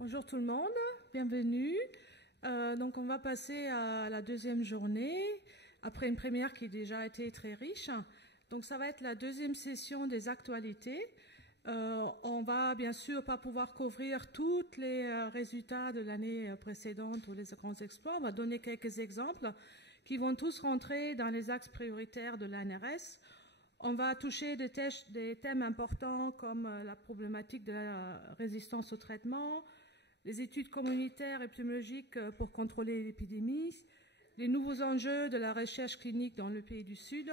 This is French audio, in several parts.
Bonjour tout le monde, bienvenue. Donc on va passer à la deuxième journée, après une première qui a déjà été très riche. Donc ça va être la deuxième session des actualités. On va bien sûr pas pouvoir couvrir tous les résultats de l'année précédente ou les grands exploits. On va donner quelques exemples qui vont tous rentrer dans les axes prioritaires de l'ANRS. On va toucher des thèmes importants comme la problématique de la résistance au traitement, les études communautaires et épidémiologiques pour contrôler l'épidémie, les nouveaux enjeux de la recherche clinique dans le pays du Sud,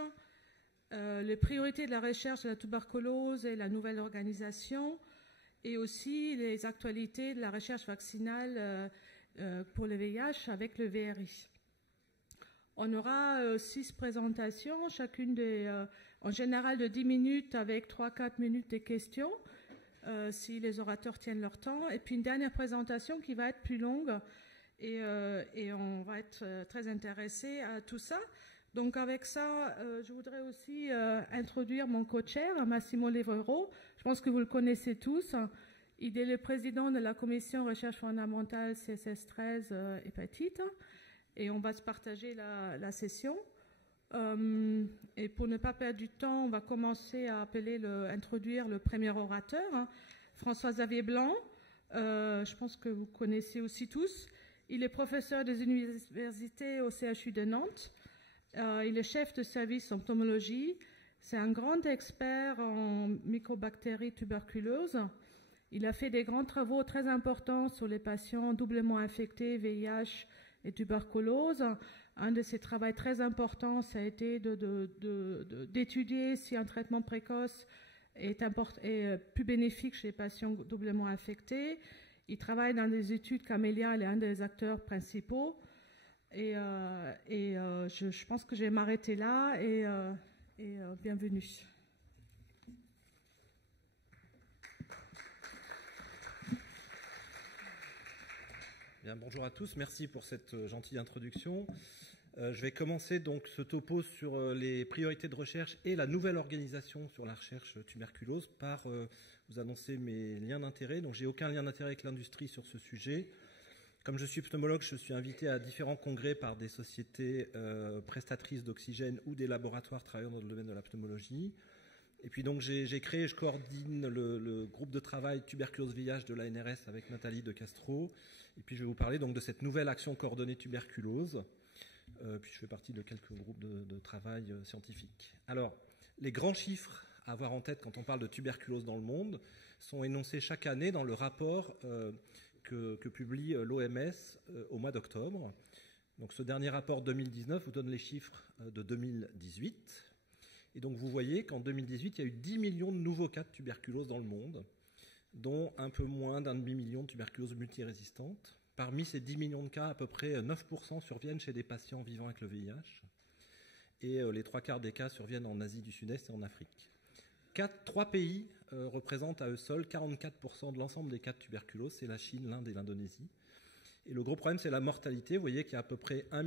les priorités de la recherche de la tuberculose et la nouvelle organisation, et aussi les actualités de la recherche vaccinale pour le VIH avec le VRI. On aura 6 présentations, chacune en général de 10 minutes avec 3-4 minutes de questions, si les orateurs tiennent leur temps. Et puis une dernière présentation qui va être plus longue et on va être très intéressé à tout ça. Donc avec ça, je voudrais aussi introduire mon co-chair, Massimo Levero. Je pense que vous le connaissez tous. Il est le président de la commission recherche fondamentale CSS 13 hépatite. Et on va se partager la session. Et pour ne pas perdre du temps, on va commencer à introduire le premier orateur, François-Xavier Blanc. Je pense que vous connaissez aussi tous. Il est professeur des universités au CHU de Nantes. Il est chef de service entomologie. C'est un grand expert en mycobactéries tuberculeuses. Il a fait des grands travaux très importants sur les patients doublement infectés, VIH et tuberculose. Un de ses travaux très importants, ça a été d'étudier si un traitement précoce est plus bénéfique chez les patients doublement infectés. Il travaille dans des études Camélia, il est un des acteurs principaux. Je pense que je vais m'arrêter là et bienvenue. Bien, bonjour à tous, merci pour cette gentille introduction. Je vais commencer donc ce topo sur les priorités de recherche et la nouvelle organisation sur la recherche tuberculose par vous annoncer mes liens d'intérêt. Donc j'ai aucun lien d'intérêt avec l'industrie sur ce sujet. Comme je suis pneumologue, je suis invité à différents congrès par des sociétés prestatrices d'oxygène ou des laboratoires travaillant dans le domaine de la pneumologie. Et puis donc j'ai créé, je coordonne le groupe de travail tuberculose VIH de l'ANRS avec Nathalie de Castro. Et puis je vais vous parler donc de cette nouvelle action coordonnée tuberculose. Puis je fais partie de quelques groupes de travail scientifiques. Alors, les grands chiffres à avoir en tête quand on parle de tuberculose dans le monde sont énoncés chaque année dans le rapport que publie l'OMS au mois d'octobre. Donc ce dernier rapport 2019 vous donne les chiffres de 2018. Et donc vous voyez qu'en 2018, il y a eu 10 millions de nouveaux cas de tuberculose dans le monde, dont un peu moins d'1,5 million de tuberculose multirésistante. Parmi ces 10 millions de cas, à peu près 9% surviennent chez des patients vivant avec le VIH. Et les 3/4 des cas surviennent en Asie du Sud-Est et en Afrique. 3 pays représentent à eux seuls 44% de l'ensemble des cas de tuberculose, c'est la Chine, l'Inde et l'Indonésie. Et le gros problème, c'est la mortalité. Vous voyez qu'il y a à peu près 1,45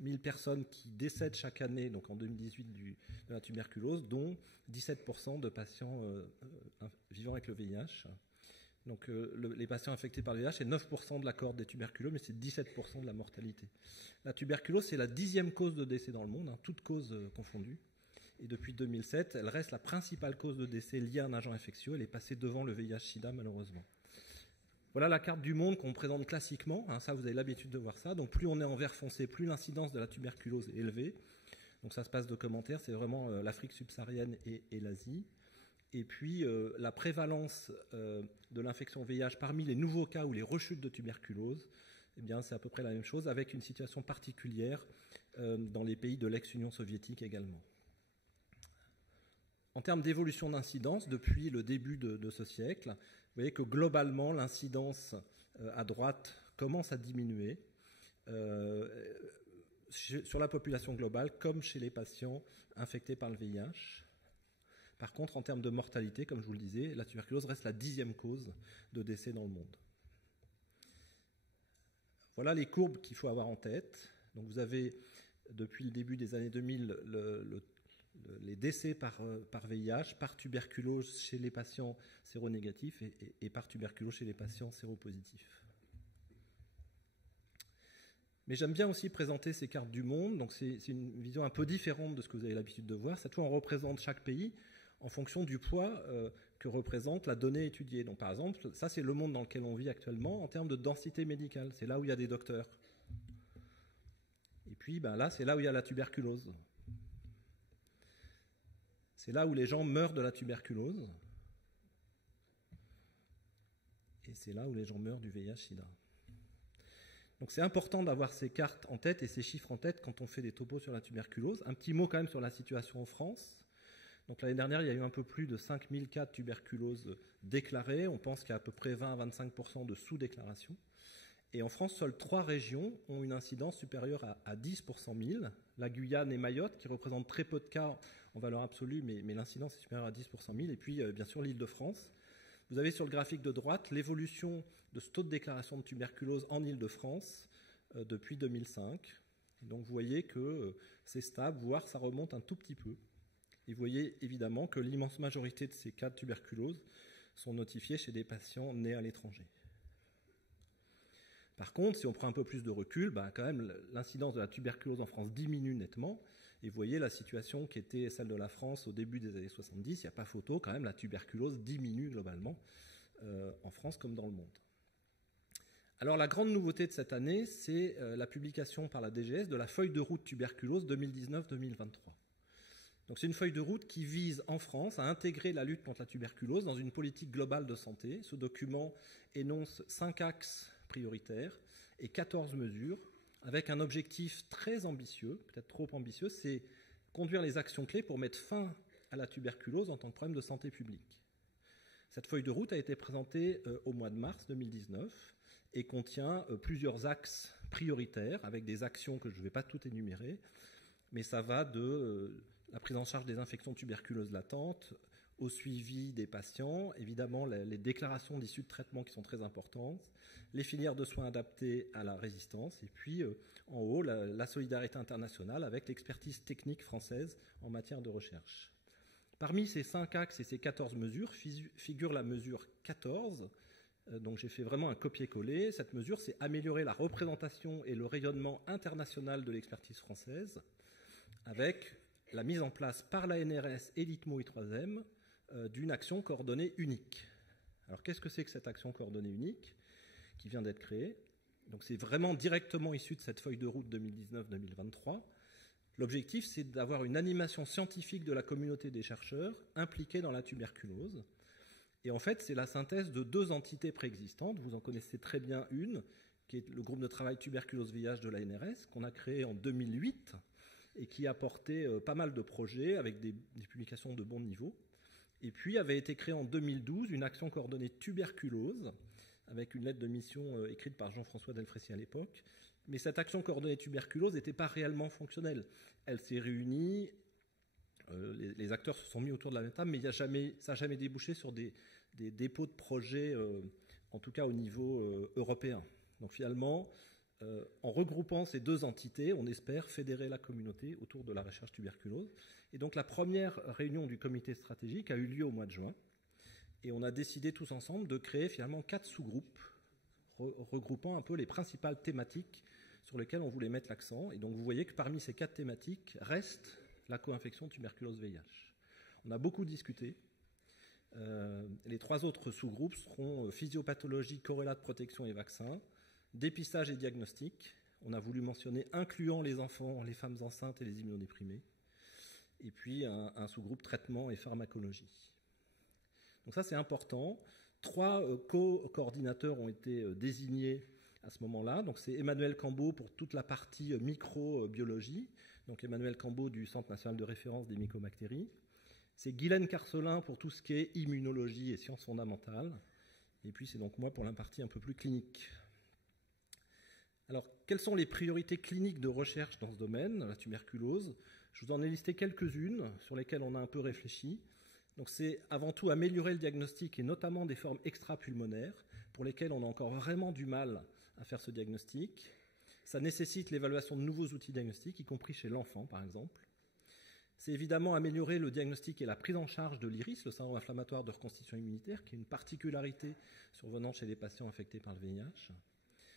million personnes qui décèdent chaque année, donc en 2018, de la tuberculose, dont 17% de patients vivant avec le VIH. Donc les patients infectés par le VIH, c'est 9% de la cohorte des tuberculeux, mais c'est 17% de la mortalité. La tuberculose, c'est la 10e cause de décès dans le monde, toutes causes confondues. Et depuis 2007, elle reste la principale cause de décès liée à un agent infectieux. Elle est passée devant le VIH-Sida, malheureusement. Voilà la carte du monde qu'on présente classiquement. Ça, vous avez l'habitude de voir ça. Donc plus on est en vert foncé, plus l'incidence de la tuberculose est élevée. Donc ça se passe de commentaires. C'est vraiment l'Afrique subsaharienne et l'Asie. Et puis la prévalence de l'infection VIH parmi les nouveaux cas ou les rechutes de tuberculose, eh bien c'est à peu près la même chose, avec une situation particulière dans les pays de l'ex-Union soviétique également. En termes d'évolution d'incidence, depuis le début de ce siècle, vous voyez que globalement, l'incidence à droite commence à diminuer sur la population globale, comme chez les patients infectés par le VIH. Par contre, en termes de mortalité, comme je vous le disais, la tuberculose reste la 10e cause de décès dans le monde. Voilà les courbes qu'il faut avoir en tête. Donc vous avez, depuis le début des années 2000, les décès par VIH, par tuberculose chez les patients séronégatifs et par tuberculose chez les patients séropositifs. Mais j'aime bien aussi présenter ces cartes du monde, donc c'est une vision un peu différente de ce que vous avez l'habitude de voir. Cette fois, on représente chaque pays en fonction du poids que représente la donnée étudiée. Donc par exemple, ça c'est le monde dans lequel on vit actuellement en termes de densité médicale. C'est là où il y a des docteurs. Et puis là, c'est là où il y a la tuberculose. C'est là où les gens meurent de la tuberculose. Et c'est là où les gens meurent du VIH-Sida. Donc c'est important d'avoir ces cartes en tête et ces chiffres en tête quand on fait des topos sur la tuberculose. Un petit mot quand même sur la situation en France. Donc l'année dernière, il y a eu un peu plus de 5000 cas de tuberculose déclarés. On pense qu'il y a à peu près 20 à 25% de sous-déclaration. Et en France, seules 3 régions ont une incidence supérieure à 10 pour 100 000. La Guyane et Mayotte, qui représentent très peu de cas en valeur absolue, mais l'incidence est supérieure à 10 pour 100 000. Et puis, bien sûr, l'Île-de-France. Vous avez sur le graphique de droite l'évolution de ce taux de déclaration de tuberculose en Île-de-France depuis 2005. Et donc vous voyez que c'est stable, voire ça remonte un tout petit peu. Et vous voyez évidemment que l'immense majorité de ces cas de tuberculose sont notifiés chez des patients nés à l'étranger. Par contre, si on prend un peu plus de recul, quand même l'incidence de la tuberculose en France diminue nettement. Et vous voyez la situation qui était celle de la France au début des années 70, il n'y a pas photo, quand même la tuberculose diminue globalement en France comme dans le monde. Alors la grande nouveauté de cette année, c'est la publication par la DGS de la feuille de route tuberculose 2019-2023. Donc c'est une feuille de route qui vise en France à intégrer la lutte contre la tuberculose dans une politique globale de santé. Ce document énonce 5 axes prioritaires et 14 mesures, avec un objectif très ambitieux, peut-être trop ambitieux, c'est conduire les actions clés pour mettre fin à la tuberculose en tant que problème de santé publique. Cette feuille de route a été présentée au mois de mars 2019 et contient plusieurs axes prioritaires avec des actions que je ne vais pas toutes énumérer, mais ça va de la prise en charge des infections tuberculeuses latentes au suivi des patients, évidemment les déclarations d'issues de traitement qui sont très importantes, les filières de soins adaptées à la résistance, et puis en haut, la solidarité internationale avec l'expertise technique française en matière de recherche. Parmi ces 5 axes et ces 14 mesures figure la mesure 14, donc j'ai fait vraiment un copier-coller. Cette mesure, c'est améliorer la représentation et le rayonnement international de l'expertise française avec la mise en place par la NRS et l'ITMO I3M d'une action coordonnée unique. Alors qu'est-ce que c'est que cette action coordonnée unique qui vient d'être créée? Donc c'est vraiment directement issu de cette feuille de route 2019-2023. L'objectif, c'est d'avoir une animation scientifique de la communauté des chercheurs impliqués dans la tuberculose. Et en fait, c'est la synthèse de 2 entités préexistantes. Vous en connaissez très bien une, qui est le groupe de travail tuberculose-VIH de la NRS, qu'on a créé en 2008 et qui a porté pas mal de projets avec des publications de bon niveau. Et puis avait été créée en 2012 une action coordonnée tuberculose, avec une lettre de mission écrite par Jean-François Delfrécy à l'époque. Mais cette action coordonnée tuberculose n'était pas réellement fonctionnelle. Elle s'est réunie, les acteurs se sont mis autour de la même table, mais ça n'a jamais débouché sur des dépôts de projets, en tout cas au niveau européen. Donc finalement, en regroupant ces 2 entités, on espère fédérer la communauté autour de la recherche tuberculose. Et donc la première réunion du comité stratégique a eu lieu au mois de juin. Et on a décidé tous ensemble de créer finalement 4 sous-groupes regroupant un peu les principales thématiques sur lesquelles on voulait mettre l'accent. Et donc vous voyez que parmi ces 4 thématiques reste la co-infection tuberculose-VIH. On a beaucoup discuté. Les 3 autres sous-groupes seront physiopathologie, corrélats de protection et vaccins, dépistage et diagnostic. On a voulu mentionner incluant les enfants, les femmes enceintes et les immunodéprimés. Et puis un sous-groupe traitement et pharmacologie. Donc ça, c'est important. 3 co-coordinateurs ont été désignés à ce moment-là. Donc c'est Emmanuel Cambeau pour toute la partie microbiologie. Donc Emmanuel Cambeau du Centre national de référence des mycobactéries. C'est Guylaine Carcelin pour tout ce qui est immunologie et sciences fondamentales. Et puis c'est donc moi pour la partie un peu plus clinique. Alors, quelles sont les priorités cliniques de recherche dans ce domaine, la tuberculose? Je vous en ai listé quelques-unes sur lesquelles on a un peu réfléchi. Donc c'est avant tout améliorer le diagnostic et notamment des formes extrapulmonaires pour lesquelles on a encore vraiment du mal à faire ce diagnostic. Ça nécessite l'évaluation de nouveaux outils diagnostiques, y compris chez l'enfant par exemple. C'est évidemment améliorer le diagnostic et la prise en charge de l'IRIS, le syndrome inflammatoire de reconstitution immunitaire, qui est une particularité survenant chez les patients infectés par le VIH.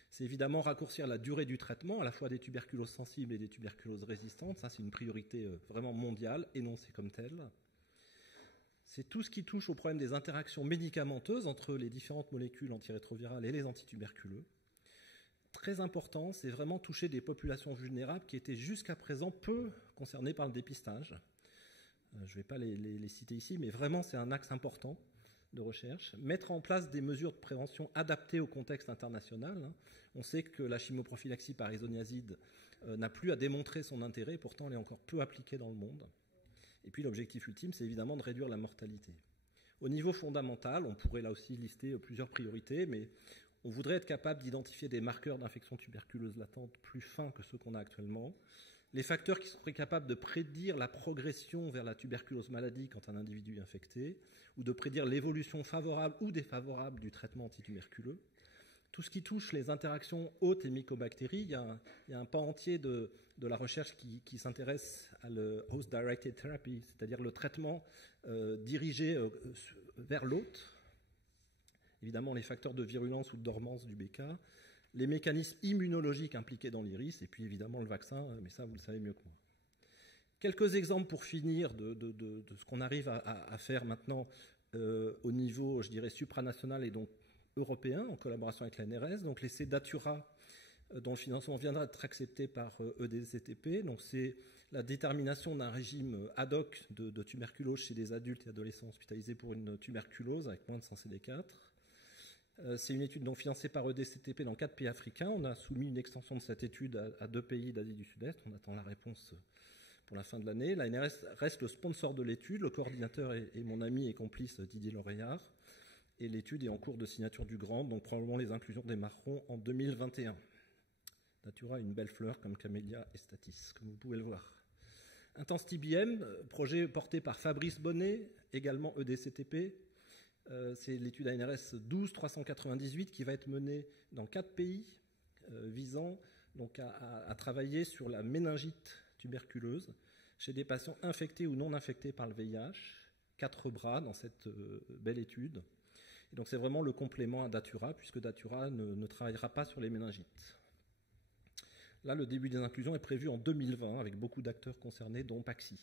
C'est évidemment raccourcir la durée du traitement, à la fois des tuberculoses sensibles et des tuberculoses résistantes. Ça, c'est une priorité vraiment mondiale, énoncée comme telle. C'est tout ce qui touche au problème des interactions médicamenteuses entre les différentes molécules antirétrovirales et les antituberculeux. Très important, c'est vraiment toucher des populations vulnérables qui étaient jusqu'à présent peu concernées par le dépistage. Je ne vais pas les citer ici, mais vraiment c'est un axe important de recherche. Mettre en place des mesures de prévention adaptées au contexte international. On sait que la chimoprophylaxie par isoniazide n'a plus à démontrer son intérêt, pourtant elle est encore peu appliquée dans le monde. Et puis l'objectif ultime, c'est évidemment de réduire la mortalité. Au niveau fondamental, on pourrait là aussi lister plusieurs priorités, mais on voudrait être capable d'identifier des marqueurs d'infection tuberculeuse latente plus fins que ceux qu'on a actuellement. Les facteurs qui seraient capables de prédire la progression vers la tuberculose maladie quand un individu est infecté, ou de prédire l'évolution favorable ou défavorable du traitement antituberculeux. Tout ce qui touche les interactions hôtes et mycobactéries, il y a un pan entier de la recherche qui s'intéresse à le host-directed therapy, c'est-à-dire le traitement dirigé vers l'hôte. Évidemment, les facteurs de virulence ou de dormance du BK, les mécanismes immunologiques impliqués dans l'IRIS, et puis évidemment le vaccin, mais ça, vous le savez mieux que moi. Quelques exemples pour finir de ce qu'on arrive à faire maintenant au niveau, je dirais, supranational et donc européen, en collaboration avec l'ANRS. Donc l'essai Datura, dont le financement viendra d'être accepté par EDCTP. Donc c'est la détermination d'un régime ad hoc de tuberculose chez des adultes et adolescents hospitalisés pour une tuberculose avec moins de 100 CD4. C'est une étude donc financée par EDCTP dans 4 pays africains. On a soumis une extension de cette étude à 2 pays d'Asie du Sud-Est. On attend la réponse pour la fin de l'année. L'ANRS reste le sponsor de l'étude. Le coordinateur est mon ami et complice Didier Laureillard. Et l'étude est en cours de signature du grant, donc probablement les inclusions démarreront en 2021. Datura a une belle fleur comme Camellia estatis, comme vous pouvez le voir. Intense TBM, projet porté par Fabrice Bonnet, également EDCTP. C'est l'étude ANRS 12398 qui va être menée dans 4 pays, visant donc à travailler sur la méningite tuberculeuse chez des patients infectés ou non infectés par le VIH. 4 bras dans cette belle étude. Et donc c'est vraiment le complément à Datura, puisque Datura ne travaillera pas sur les méningites. Là, le début des inclusions est prévu en 2020, avec beaucoup d'acteurs concernés, dont Paxi.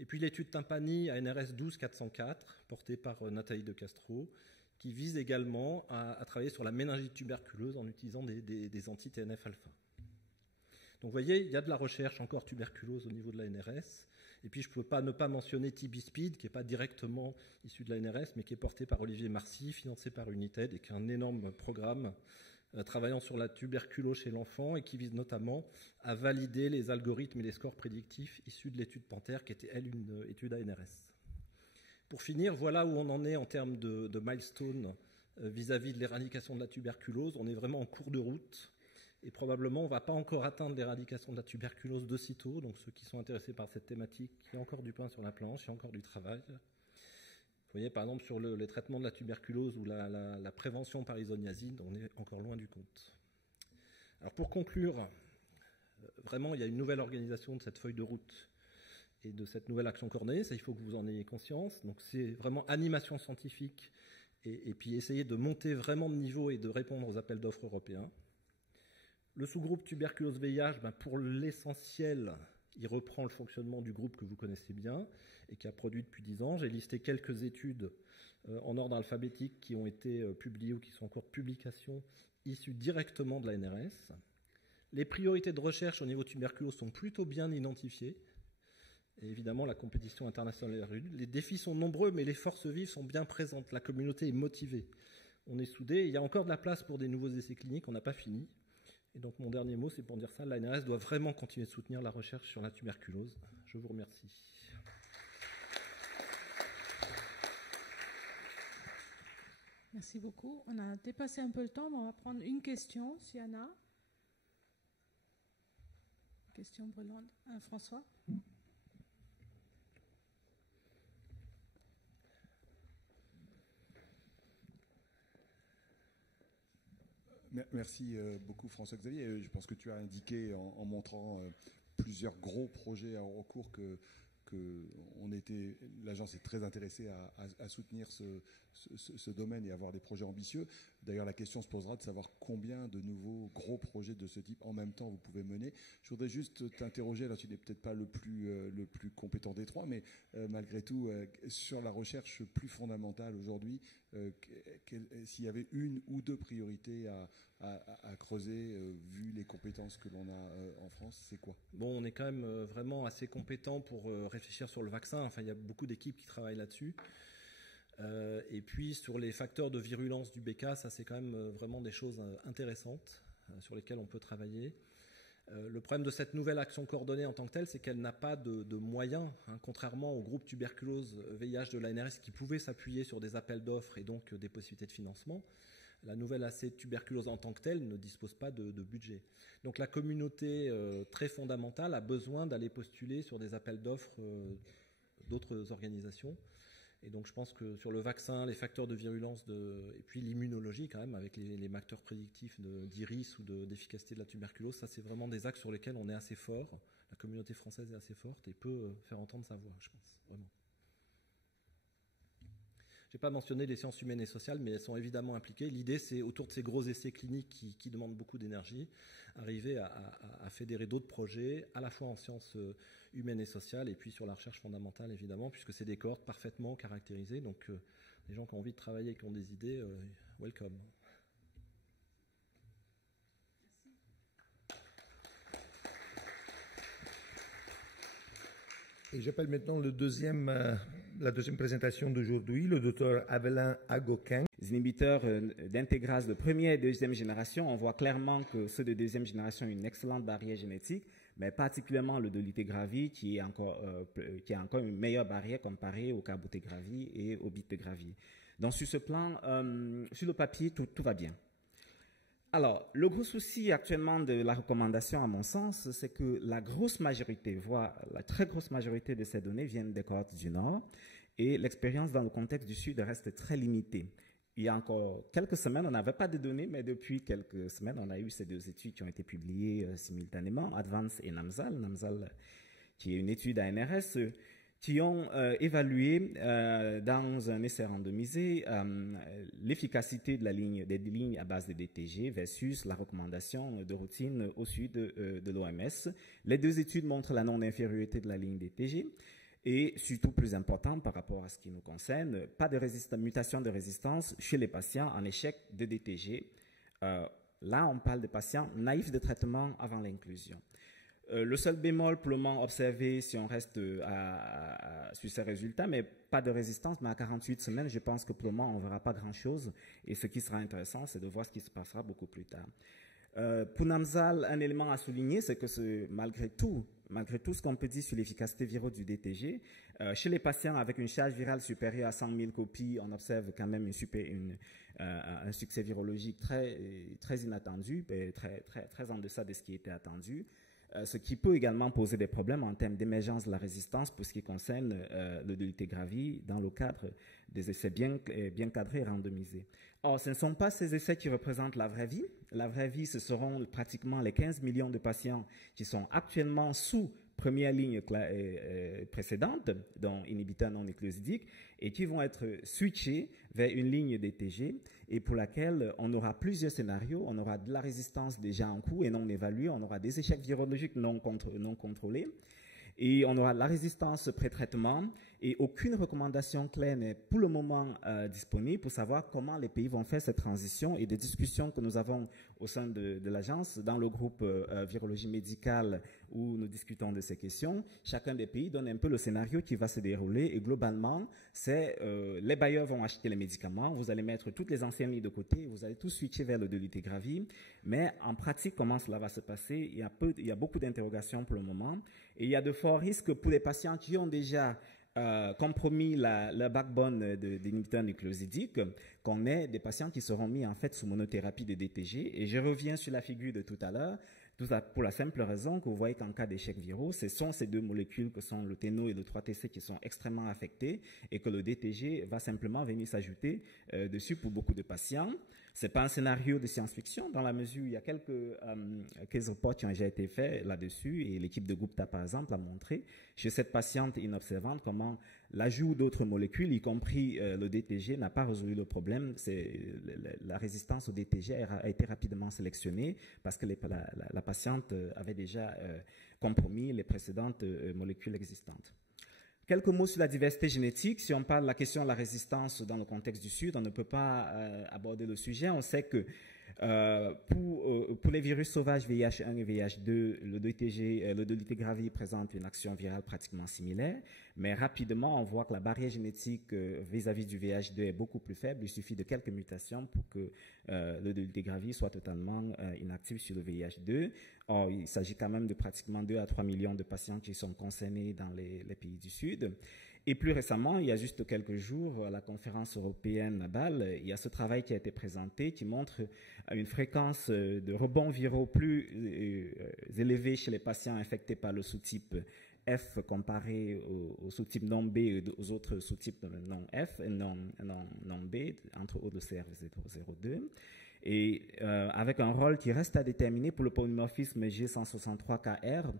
Et puis l'étude Timpani ANRS 12404, portée par Nathalie De Castro, qui vise également à travailler sur la méningite tuberculeuse en utilisant des anti-TNF-alpha. Donc vous voyez, il y a de la recherche encore tuberculose au niveau de l'ANRS. Et puis je ne peux pas ne pas mentionner TB-Speed, qui n'est pas directement issu de l'ANRS, mais qui est porté par Olivier Marcy, financé par United, et qui est un énorme programme travaillant sur la tuberculose chez l'enfant, et qui vise notamment à valider les algorithmes et les scores prédictifs issus de l'étude Panthère, qui était, elle, une étude ANRS. Pour finir, voilà où on en est en termes de milestone vis-à-vis de l'éradication de la tuberculose. On est vraiment en cours de route. Et probablement, on ne va pas encore atteindre l'éradication de la tuberculose de sitôt. Donc, ceux qui sont intéressés par cette thématique, il y a encore du pain sur la planche, il y a encore du travail. Vous voyez, par exemple, sur les traitements de la tuberculose ou la prévention par isoniazide, on est encore loin du compte. Alors, pour conclure, vraiment, il y a une nouvelle organisation de cette feuille de route et de cette nouvelle action coordonnée. Ça, il faut que vous en ayez conscience. Donc, c'est vraiment animation scientifique et puis essayer de monter vraiment de niveau et de répondre aux appels d'offres européens. Le sous-groupe tuberculose VIH, pour l'essentiel, il reprend le fonctionnement du groupe que vous connaissez bien et qui a produit depuis 10 ans. J'ai listé quelques études en ordre alphabétique qui ont été publiées ou qui sont en cours de publication, issues directement de la NRS. Les priorités de recherche au niveau tuberculose sont plutôt bien identifiées. Et évidemment, la compétition internationale est rude. Les défis sont nombreux, mais les forces vives sont bien présentes. La communauté est motivée. On est soudés. Il y a encore de la place pour des nouveaux essais cliniques. On n'a pas fini. Et donc mon dernier mot, c'est pour dire ça, l'ANRS doit vraiment continuer de soutenir la recherche sur la tuberculose. Je vous remercie. Merci beaucoup. On a dépassé un peu le temps, mais on va prendre une question, s'il y en a. Question brûlante. François ? Merci beaucoup François-Xavier. Je pense que tu as indiqué en montrant plusieurs gros projets en cours que l'agence est très intéressée à soutenir ce domaine et à avoir des projets ambitieux. D'ailleurs, la question se posera de savoir combien de nouveaux gros projets de ce type en même temps vous pouvez mener. Je voudrais juste t'interroger, là tu n'es peut-être pas le plus compétent des trois, mais malgré tout, sur la recherche plus fondamentale aujourd'hui, s'il y avait une ou deux priorités à creuser, vu les compétences que l'on a en France, c'est quoi? Bon, on est quand même vraiment assez compétent pour réfléchir sur le vaccin. Enfin, il y a beaucoup d'équipes qui travaillent là-dessus. Et puis, sur les facteurs de virulence du BK, ça, c'est quand même vraiment des choses intéressantes sur lesquelles on peut travailler. Le problème de cette nouvelle action coordonnée en tant que telle, c'est qu'elle n'a pas de moyens, hein, contrairement au groupe tuberculose VIH de l'ANRS qui pouvait s'appuyer sur des appels d'offres et donc des possibilités de financement. La nouvelle AC tuberculose en tant que telle ne dispose pas de budget. Donc la communauté très fondamentale a besoin d'aller postuler sur des appels d'offres d'autres organisations. Et donc je pense que sur le vaccin, les facteurs de virulence et puis l'immunologie quand même, avec les marqueurs prédictifs d'IRIS ou d'efficacité de la tuberculose, ça c'est vraiment des axes sur lesquels on est assez fort. La communauté française est assez forte et peut faire entendre sa voix, je pense, vraiment. Je n'ai pas mentionné les sciences humaines et sociales, mais elles sont évidemment impliquées. L'idée, c'est autour de ces gros essais cliniques qui demandent beaucoup d'énergie, arriver à fédérer d'autres projets, à la fois en sciences humaines et sociales, et puis sur la recherche fondamentale, évidemment, puisque c'est des cohortes parfaitement caractérisées. Donc, les gens qui ont envie de travailler et qui ont des idées, welcome. Et j'appelle maintenant la deuxième présentation d'aujourd'hui, le docteur Avelin Agokeng. Les inhibiteurs d'intégrase de première et deuxième génération, on voit clairement que ceux de deuxième génération ont une excellente barrière génétique, mais particulièrement le dolutegravir qui a encore une meilleure barrière comparée au cabotegravir et au bictegravir. Donc sur ce plan, sur le papier, tout va bien. Alors, le gros souci actuellement de la recommandation, à mon sens, c'est que la grosse majorité, voire la très grosse majorité de ces données viennent des cohortes du Nord et l'expérience dans le contexte du Sud reste très limitée. Il y a encore quelques semaines, on n'avait pas de données, mais depuis quelques semaines, on a eu ces deux études qui ont été publiées simultanément, Advance et NAMSAL. NAMSAL, qui est une étude ANRS, qui ont évalué dans un essai randomisé l'efficacité des lignes à base de DTG versus la recommandation de routine au sud de l'OMS. Les deux études montrent la non-infériorité de la ligne DTG et, surtout plus important par rapport à ce qui nous concerne, pas de mutation de résistance chez les patients en échec de DTG. Là, on parle de patients naïfs de traitement avant l'inclusion. Le seul bémol pour le moment observé, si on reste sur ces résultats, mais pas de résistance, mais à 48 semaines, je pense que pour le moment, on ne verra pas grand-chose. Et ce qui sera intéressant, c'est de voir ce qui se passera beaucoup plus tard. Pour NAMSAL, un élément à souligner, c'est que malgré tout ce qu'on peut dire sur l'efficacité virale du DTG, chez les patients avec une charge virale supérieure à 100 000 copies, on observe quand même un succès virologique très inattendu, très en deçà de ce qui était attendu. Ce qui peut également poser des problèmes en termes d'émergence de la résistance pour ce qui concerne le dolutegravir dans le cadre des essais bien cadrés et randomisés. Or, ce ne sont pas ces essais qui représentent la vraie vie. La vraie vie, ce seront pratiquement les 15 millions de patients qui sont actuellement sous première ligne précédente, dont inhibiteurs non nucléosidiques, et qui vont être switchés vers une ligne DTG, et pour laquelle on aura plusieurs scénarios. On aura de la résistance déjà en cours et non évaluée, on aura des échecs virologiques non contrôlés, et on aura la résistance pré-traitement, et aucune recommandation claire n'est pour le moment disponible pour savoir comment les pays vont faire cette transition, et des discussions que nous avons au sein de l'agence, dans le groupe virologie médicale, où nous discutons de ces questions. Chacun des pays donne un peu le scénario qui va se dérouler, et globalement, c'est les bailleurs vont acheter les médicaments, vous allez mettre toutes les anciennes lignes de côté, vous allez tous switcher vers le dolutegravir, mais en pratique, comment cela va se passer? Il y a beaucoup d'interrogations pour le moment, et il y a de forts risques pour les patients qui ont déjà compromis la backbone d'inhibiteurs nucléosidiques, qu'on ait des patients qui seront mis en fait sous monothérapie de DTG. Et je reviens sur la figure de tout à l'heure. Tout ça pour la simple raison que vous voyez qu'en cas d'échec viraux, ce sont ces deux molécules que sont le TNO et le 3-TC qui sont extrêmement affectées et que le DTG va simplement venir s'ajouter dessus pour beaucoup de patients. Ce n'est pas un scénario de science-fiction dans la mesure où il y a quelques case reports qui ont déjà été faits là-dessus et l'équipe de Gupta, par exemple, a montré chez cette patiente inobservante comment l'ajout d'autres molécules, y compris le DTG, n'a pas résolu le problème. La résistance au DTG a été rapidement sélectionnée parce que la patiente avait déjà compromis les précédentes molécules existantes. Quelques mots sur la diversité génétique. Si on parle de la question de la résistance dans le contexte du Sud, on ne peut pas aborder le sujet. On sait que pour les virus sauvages VIH1 et VIH2, le DTG, le dolutegravir présente une action virale pratiquement similaire, mais rapidement, on voit que la barrière génétique vis-à-vis du VIH2 est beaucoup plus faible. Il suffit de quelques mutations pour que le dolutegravir soit totalement inactif sur le VIH2. Or, il s'agit quand même de pratiquement 2 à 3 millions de patients qui sont concernés dans les pays du Sud. Et plus récemment, il y a juste quelques jours, à la conférence européenne à Bâle, il y a ce travail qui a été présenté qui montre une fréquence de rebonds viraux plus élevée chez les patients infectés par le sous-type F comparé au sous-type non B et aux autres sous-types non F et non B, entre autres le CR002. Et avec un rôle qui reste à déterminer pour le polymorphisme G163KR,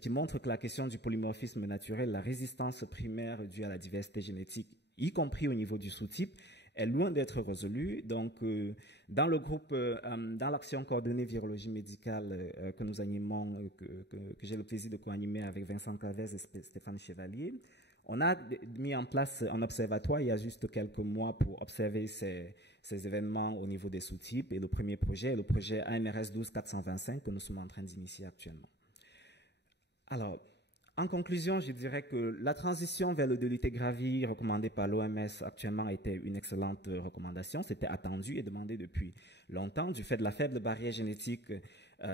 qui montre que la question du polymorphisme naturel, la résistance primaire due à la diversité génétique, y compris au niveau du sous-type, est loin d'être résolue. Donc, dans le groupe, dans l'action coordonnée virologie médicale que nous animons, que j'ai le plaisir de co-animer avec Vincent Clavez et Stéphane Chevalier, on a mis en place un observatoire il y a juste quelques mois pour observer ces événements au niveau des sous-types. Et le premier projet est le projet ANRS 12425 que nous sommes en train d'initier actuellement. Alors, en conclusion, je dirais que la transition vers le dolutegravir recommandé par l'OMS actuellement était une excellente recommandation. C'était attendu et demandé depuis longtemps du fait de la faible barrière génétique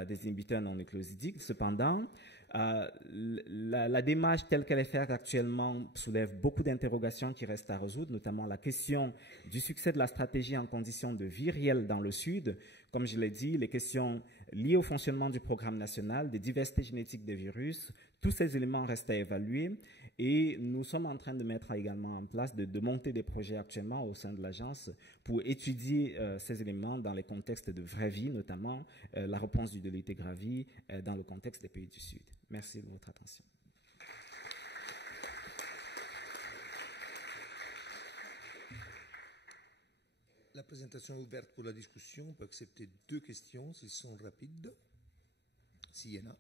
des inhibiteurs non nucléosidiques. Cependant, la démarche telle qu'elle est faite actuellement soulève beaucoup d'interrogations qui restent à résoudre, notamment la question du succès de la stratégie en conditions de vie réelle dans le Sud. Comme je l'ai dit, les questions liées au fonctionnement du programme national, des diversités génétiques des virus, tous ces éléments restent à évaluer et nous sommes en train de mettre également en place, de monter des projets actuellement au sein de l'agence pour étudier ces éléments dans les contextes de vraie vie, notamment la réponse du dolutegravir dans le contexte des pays du Sud. Merci de votre attention. La présentation est ouverte pour la discussion. On peut accepter 2 questions s'ils sont rapides, s'il y en a.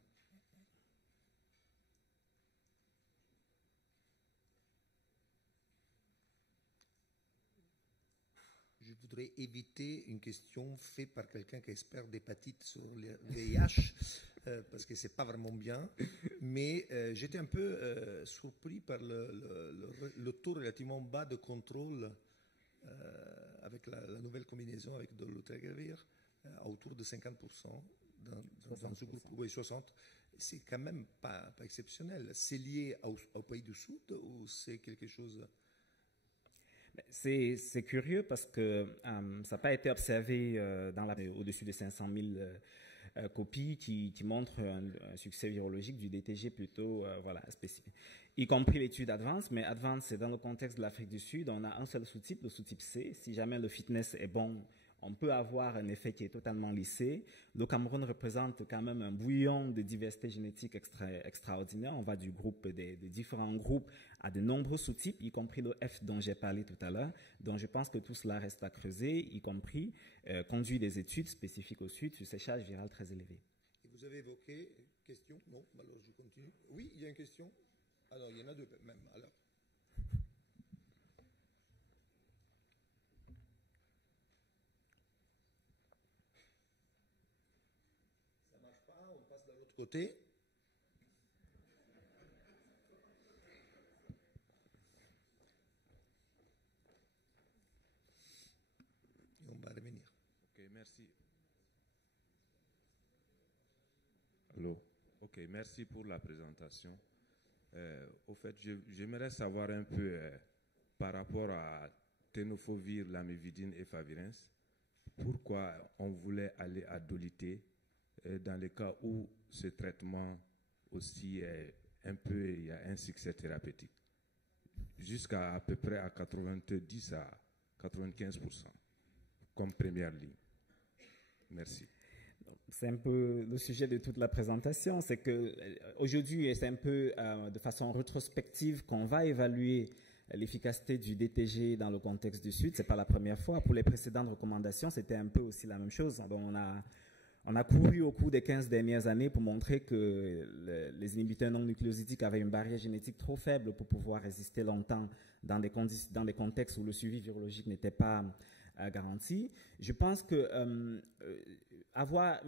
Je voudrais éviter une question faite par quelqu'un qui est expert d'hépatite sur le VIH, parce que ce n'est pas vraiment bien. Mais j'étais un peu surpris par le taux relativement bas de contrôle avec la nouvelle combinaison avec de dolutegravir, autour de 50%, dans ce groupe, oui, 60%. C'est quand même pas exceptionnel. C'est lié au pays du Sud ou c'est quelque chose... C'est curieux parce que ça n'a pas été observé au-dessus de 500 000 copies qui montrent un succès virologique du DTG plutôt spécifique, y compris l'étude Advance. Mais Advance, c'est dans le contexte de l'Afrique du Sud. On a un seul sous-type, le sous-type C. Si jamais le fitness est bon, on peut avoir un effet qui est totalement lissé. Le Cameroun représente quand même un bouillon de diversité génétique extraordinaire. On va du groupe des différents groupes à de nombreux sous-types, y compris le F dont j'ai parlé tout à l'heure. Donc je pense que tout cela reste à creuser, y compris conduire des études spécifiques au Sud sur ces charges virales très élevées. Et vous avez évoqué question? Non, alors je continue. Oui, il y a une question. Alors il y en a 2 même. Alors. On passe de l'autre côté. Et on va revenir. Ok, merci. Allô? Ok, merci pour la présentation. Au fait, j'aimerais savoir un peu par rapport à tenofovir, lamivudine et favirenz, pourquoi on voulait aller à Doluté dans les cas où ce traitement aussi est il y a un succès thérapeutique, jusqu'à à peu près à 90 à 95% comme première ligne. Merci. C'est un peu le sujet de toute la présentation, c'est que aujourd'hui, c'est un peu de façon rétrospective qu'on va évaluer l'efficacité du DTG dans le contexte du Sud. C'est pas la première fois. Pour les précédentes recommandations, c'était un peu aussi la même chose. Donc, on a couru au cours des 15 dernières années pour montrer que les inhibiteurs non nucléosidiques avaient une barrière génétique trop faible pour pouvoir résister longtemps dans des contextes où le suivi virologique n'était pas garanti. Je pense que avoir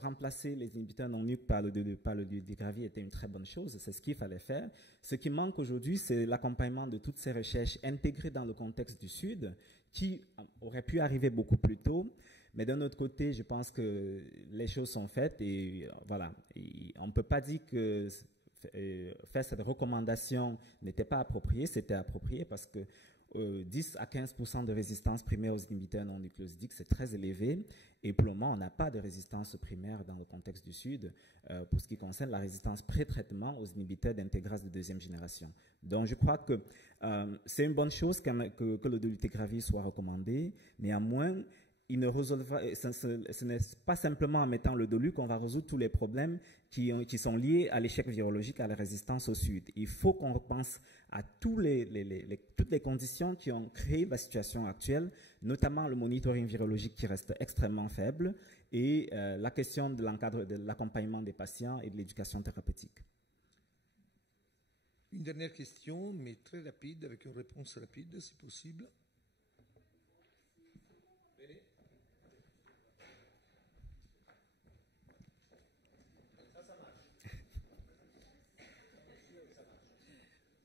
remplacé les inhibiteurs non nuc par le dolutegravir était une très bonne chose. C'est ce qu'il fallait faire. Ce qui manque aujourd'hui, c'est l'accompagnement de toutes ces recherches intégrées dans le contexte du Sud, qui auraient pu arriver beaucoup plus tôt. Mais d'un autre côté, je pense que les choses sont faites et voilà. Et on ne peut pas dire que faire cette recommandation n'était pas approprié. C'était approprié parce que 10 à 15% de résistance primaire aux inhibiteurs non nucléosidiques, c'est très élevé. Et pour le moment, on n'a pas de résistance primaire dans le contexte du Sud pour ce qui concerne la résistance pré-traitement aux inhibiteurs d'intégrase de deuxième génération. Donc, je crois que c'est une bonne chose que le dolutegravir soit recommandé. Néanmoins, ce n'est pas simplement en mettant le dolu qu'on va résoudre tous les problèmes qui sont liés à l'échec virologique, à la résistance au Sud. Il faut qu'on repense à toutes les conditions qui ont créé la situation actuelle, notamment le monitoring virologique qui reste extrêmement faible et la question de l'accompagnement des patients et de l'éducation thérapeutique. Une dernière question, mais très rapide, avec une réponse rapide, si possible.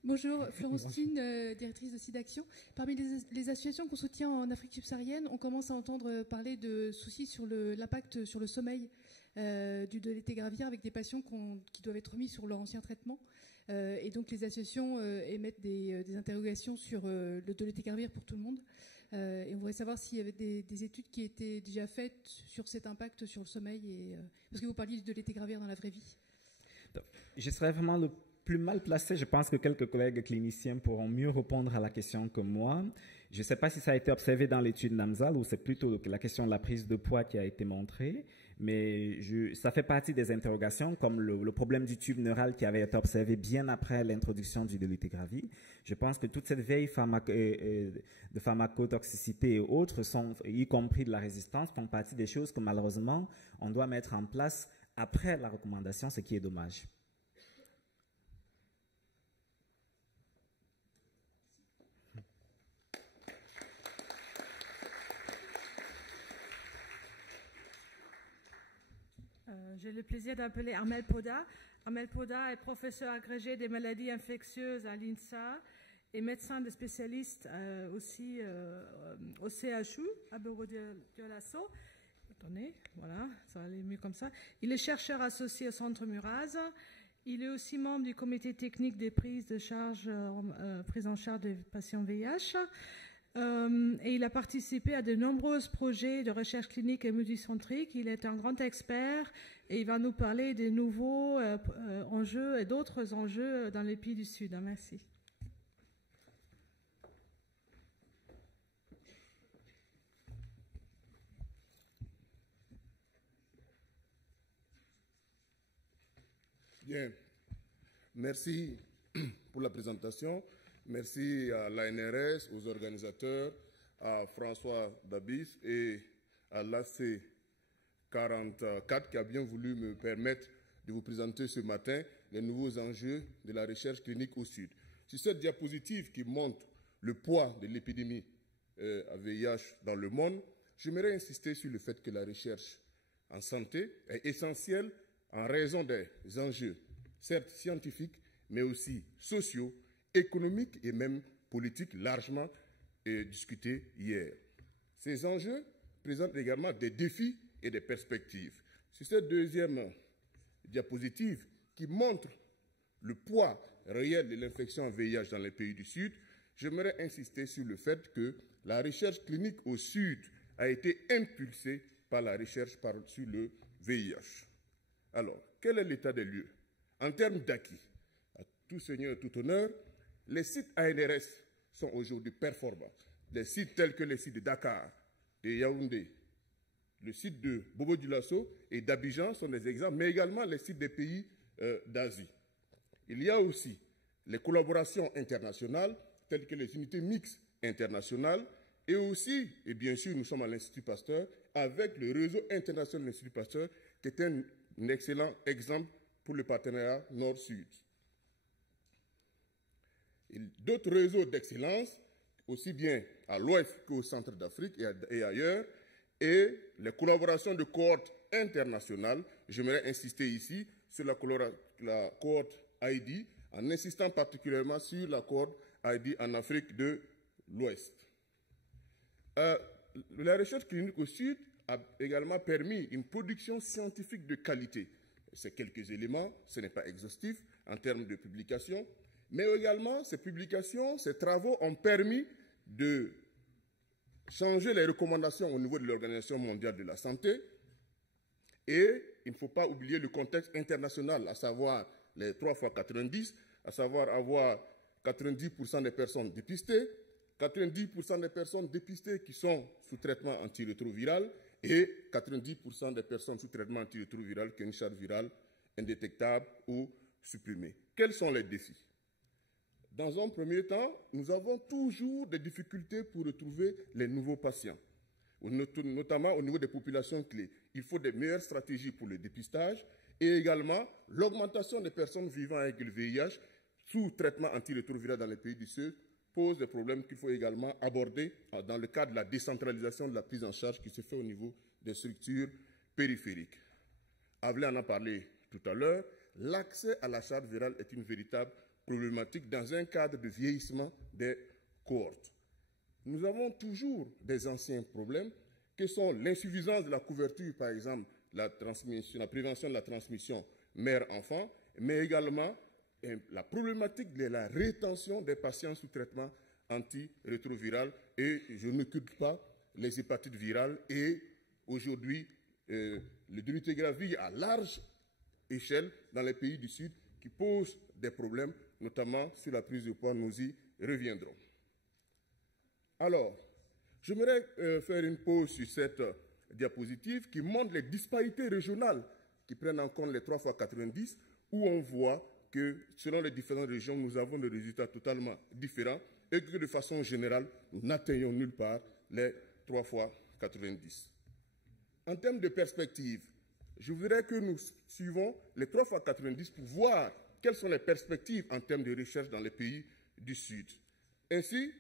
Bonjour, Florentine, directrice de SIDAction. Parmi les associations qu'on soutient en Afrique subsaharienne, on commence à entendre parler de soucis sur l'impact sur le sommeil du dolutegravir avec des patients qui doivent être mis sur leur ancien traitement. Et donc les associations émettent des interrogations sur le dolutegravir pour tout le monde. Et on voudrait savoir s'il y avait des études qui étaient déjà faites sur cet impact sur le sommeil. Parce que vous parliez du dolutegravir dans la vraie vie. Je serais vraiment le plus mal placé. Je pense que quelques collègues cliniciens pourront mieux répondre à la question que moi. Je ne sais pas si ça a été observé dans l'étude NAMSAL ou c'est plutôt la question de la prise de poids qui a été montrée, mais ça fait partie des interrogations, comme le problème du tube neural qui avait été observé bien après l'introduction du dolutegravir. Je pense que toute cette veille de pharmacotoxicité et autres, y compris de la résistance, font partie des choses que malheureusement on doit mettre en place après la recommandation, ce qui est dommage. J'ai le plaisir d'appeler Armel Poda. Armel Poda est professeur agrégé des maladies infectieuses à l'INSA et médecin de spécialiste aussi au CHU à Bureau de Lasso. Attendez, voilà, ça va aller mieux comme ça. Il est chercheur associé au Centre Muraz. Il est aussi membre du comité technique des prises en charge des patients VIH. Et il a participé à de nombreux projets de recherche clinique et multicentrique. Il est un grand expert et il va nous parler des nouveaux enjeux et d'autres enjeux dans les pays du Sud. Merci. Bien. Merci pour la présentation. Merci à l'ANRS, aux organisateurs, à François Dabis et à l'AC 44 qui a bien voulu me permettre de vous présenter ce matin les nouveaux enjeux de la recherche clinique au Sud. Sur cette diapositive qui montre le poids de l'épidémie à VIH dans le monde, j'aimerais insister sur le fait que la recherche en santé est essentielle en raison des enjeux, certes scientifiques, mais aussi sociaux, économiques et même politiques largement discutés hier. Ces enjeux présentent également des défis et des perspectives. Sur cette deuxième diapositive qui montre le poids réel de l'infection en VIH dans les pays du Sud, j'aimerais insister sur le fait que la recherche clinique au Sud a été impulsée par la recherche sur le VIH. Alors, quel est l'état des lieux? En termes d'acquis, à tout seigneur, tout honneur, les sites ANRS sont aujourd'hui performants. Les sites tels que les sites de Dakar, de Yaoundé, le site de Bobo-Dioulasso et d'Abidjan sont des exemples, mais également les sites des pays d'Asie. Il y a aussi les collaborations internationales, telles que les unités mixtes internationales, et aussi, et bien sûr, nous sommes à l'Institut Pasteur, avec le réseau international de l'Institut Pasteur, qui est un excellent exemple pour le partenariat Nord-Sud. D'autres réseaux d'excellence, aussi bien à l'ouest qu'au centre d'Afrique et ailleurs, et les collaborations de cohortes internationales. J'aimerais insister ici sur la cohorte Haïti, en insistant particulièrement sur la cohorte Haïti en Afrique de l'Ouest. La recherche clinique au Sud a également permis une production scientifique de qualité. C'est quelques éléments, ce n'est pas exhaustif en termes de publications, mais également ces publications, ces travaux ont permis de changer les recommandations au niveau de l'Organisation mondiale de la santé. Et il ne faut pas oublier le contexte international, à savoir les 3 x 90, à savoir avoir 90% des personnes dépistées, 90% des personnes dépistées qui sont sous traitement antirétroviral et 90% des personnes sous traitement antirétroviral qui ont une charge virale indétectable ou supprimée. Quels sont les défis? Dans un premier temps, nous avons toujours des difficultés pour retrouver les nouveaux patients, notamment au niveau des populations clés. Il faut des meilleures stratégies pour le dépistage et également l'augmentation des personnes vivant avec le VIH sous traitement antirétroviral dans les pays du Sud pose des problèmes qu'il faut également aborder dans le cadre de la décentralisation de la prise en charge qui se fait au niveau des structures périphériques. Avelin en a parlé tout à l'heure, l'accès à la charge virale est une véritable problématique dans un cadre de vieillissement des cohortes. Nous avons toujours des anciens problèmes que sont l'insuffisance de la couverture, par exemple, la prévention de la transmission mère-enfant, mais également la problématique de la rétention des patients sous traitement antirétroviral et je n'occulte pas les hépatites virales et aujourd'hui le dolutegravir à large échelle dans les pays du Sud qui posent des problèmes, notamment sur la prise de poids, nous y reviendrons. Alors, j'aimerais faire une pause sur cette diapositive qui montre les disparités régionales qui prennent en compte les 3 x 90, où on voit que selon les différentes régions, nous avons des résultats totalement différents et que de façon générale, nous n'atteignons nulle part les 3 x 90. En termes de perspective, je voudrais que nous suivons les 3 x 90 pour voir quelles sont les perspectives en termes de recherche dans les pays du Sud. Ainsi,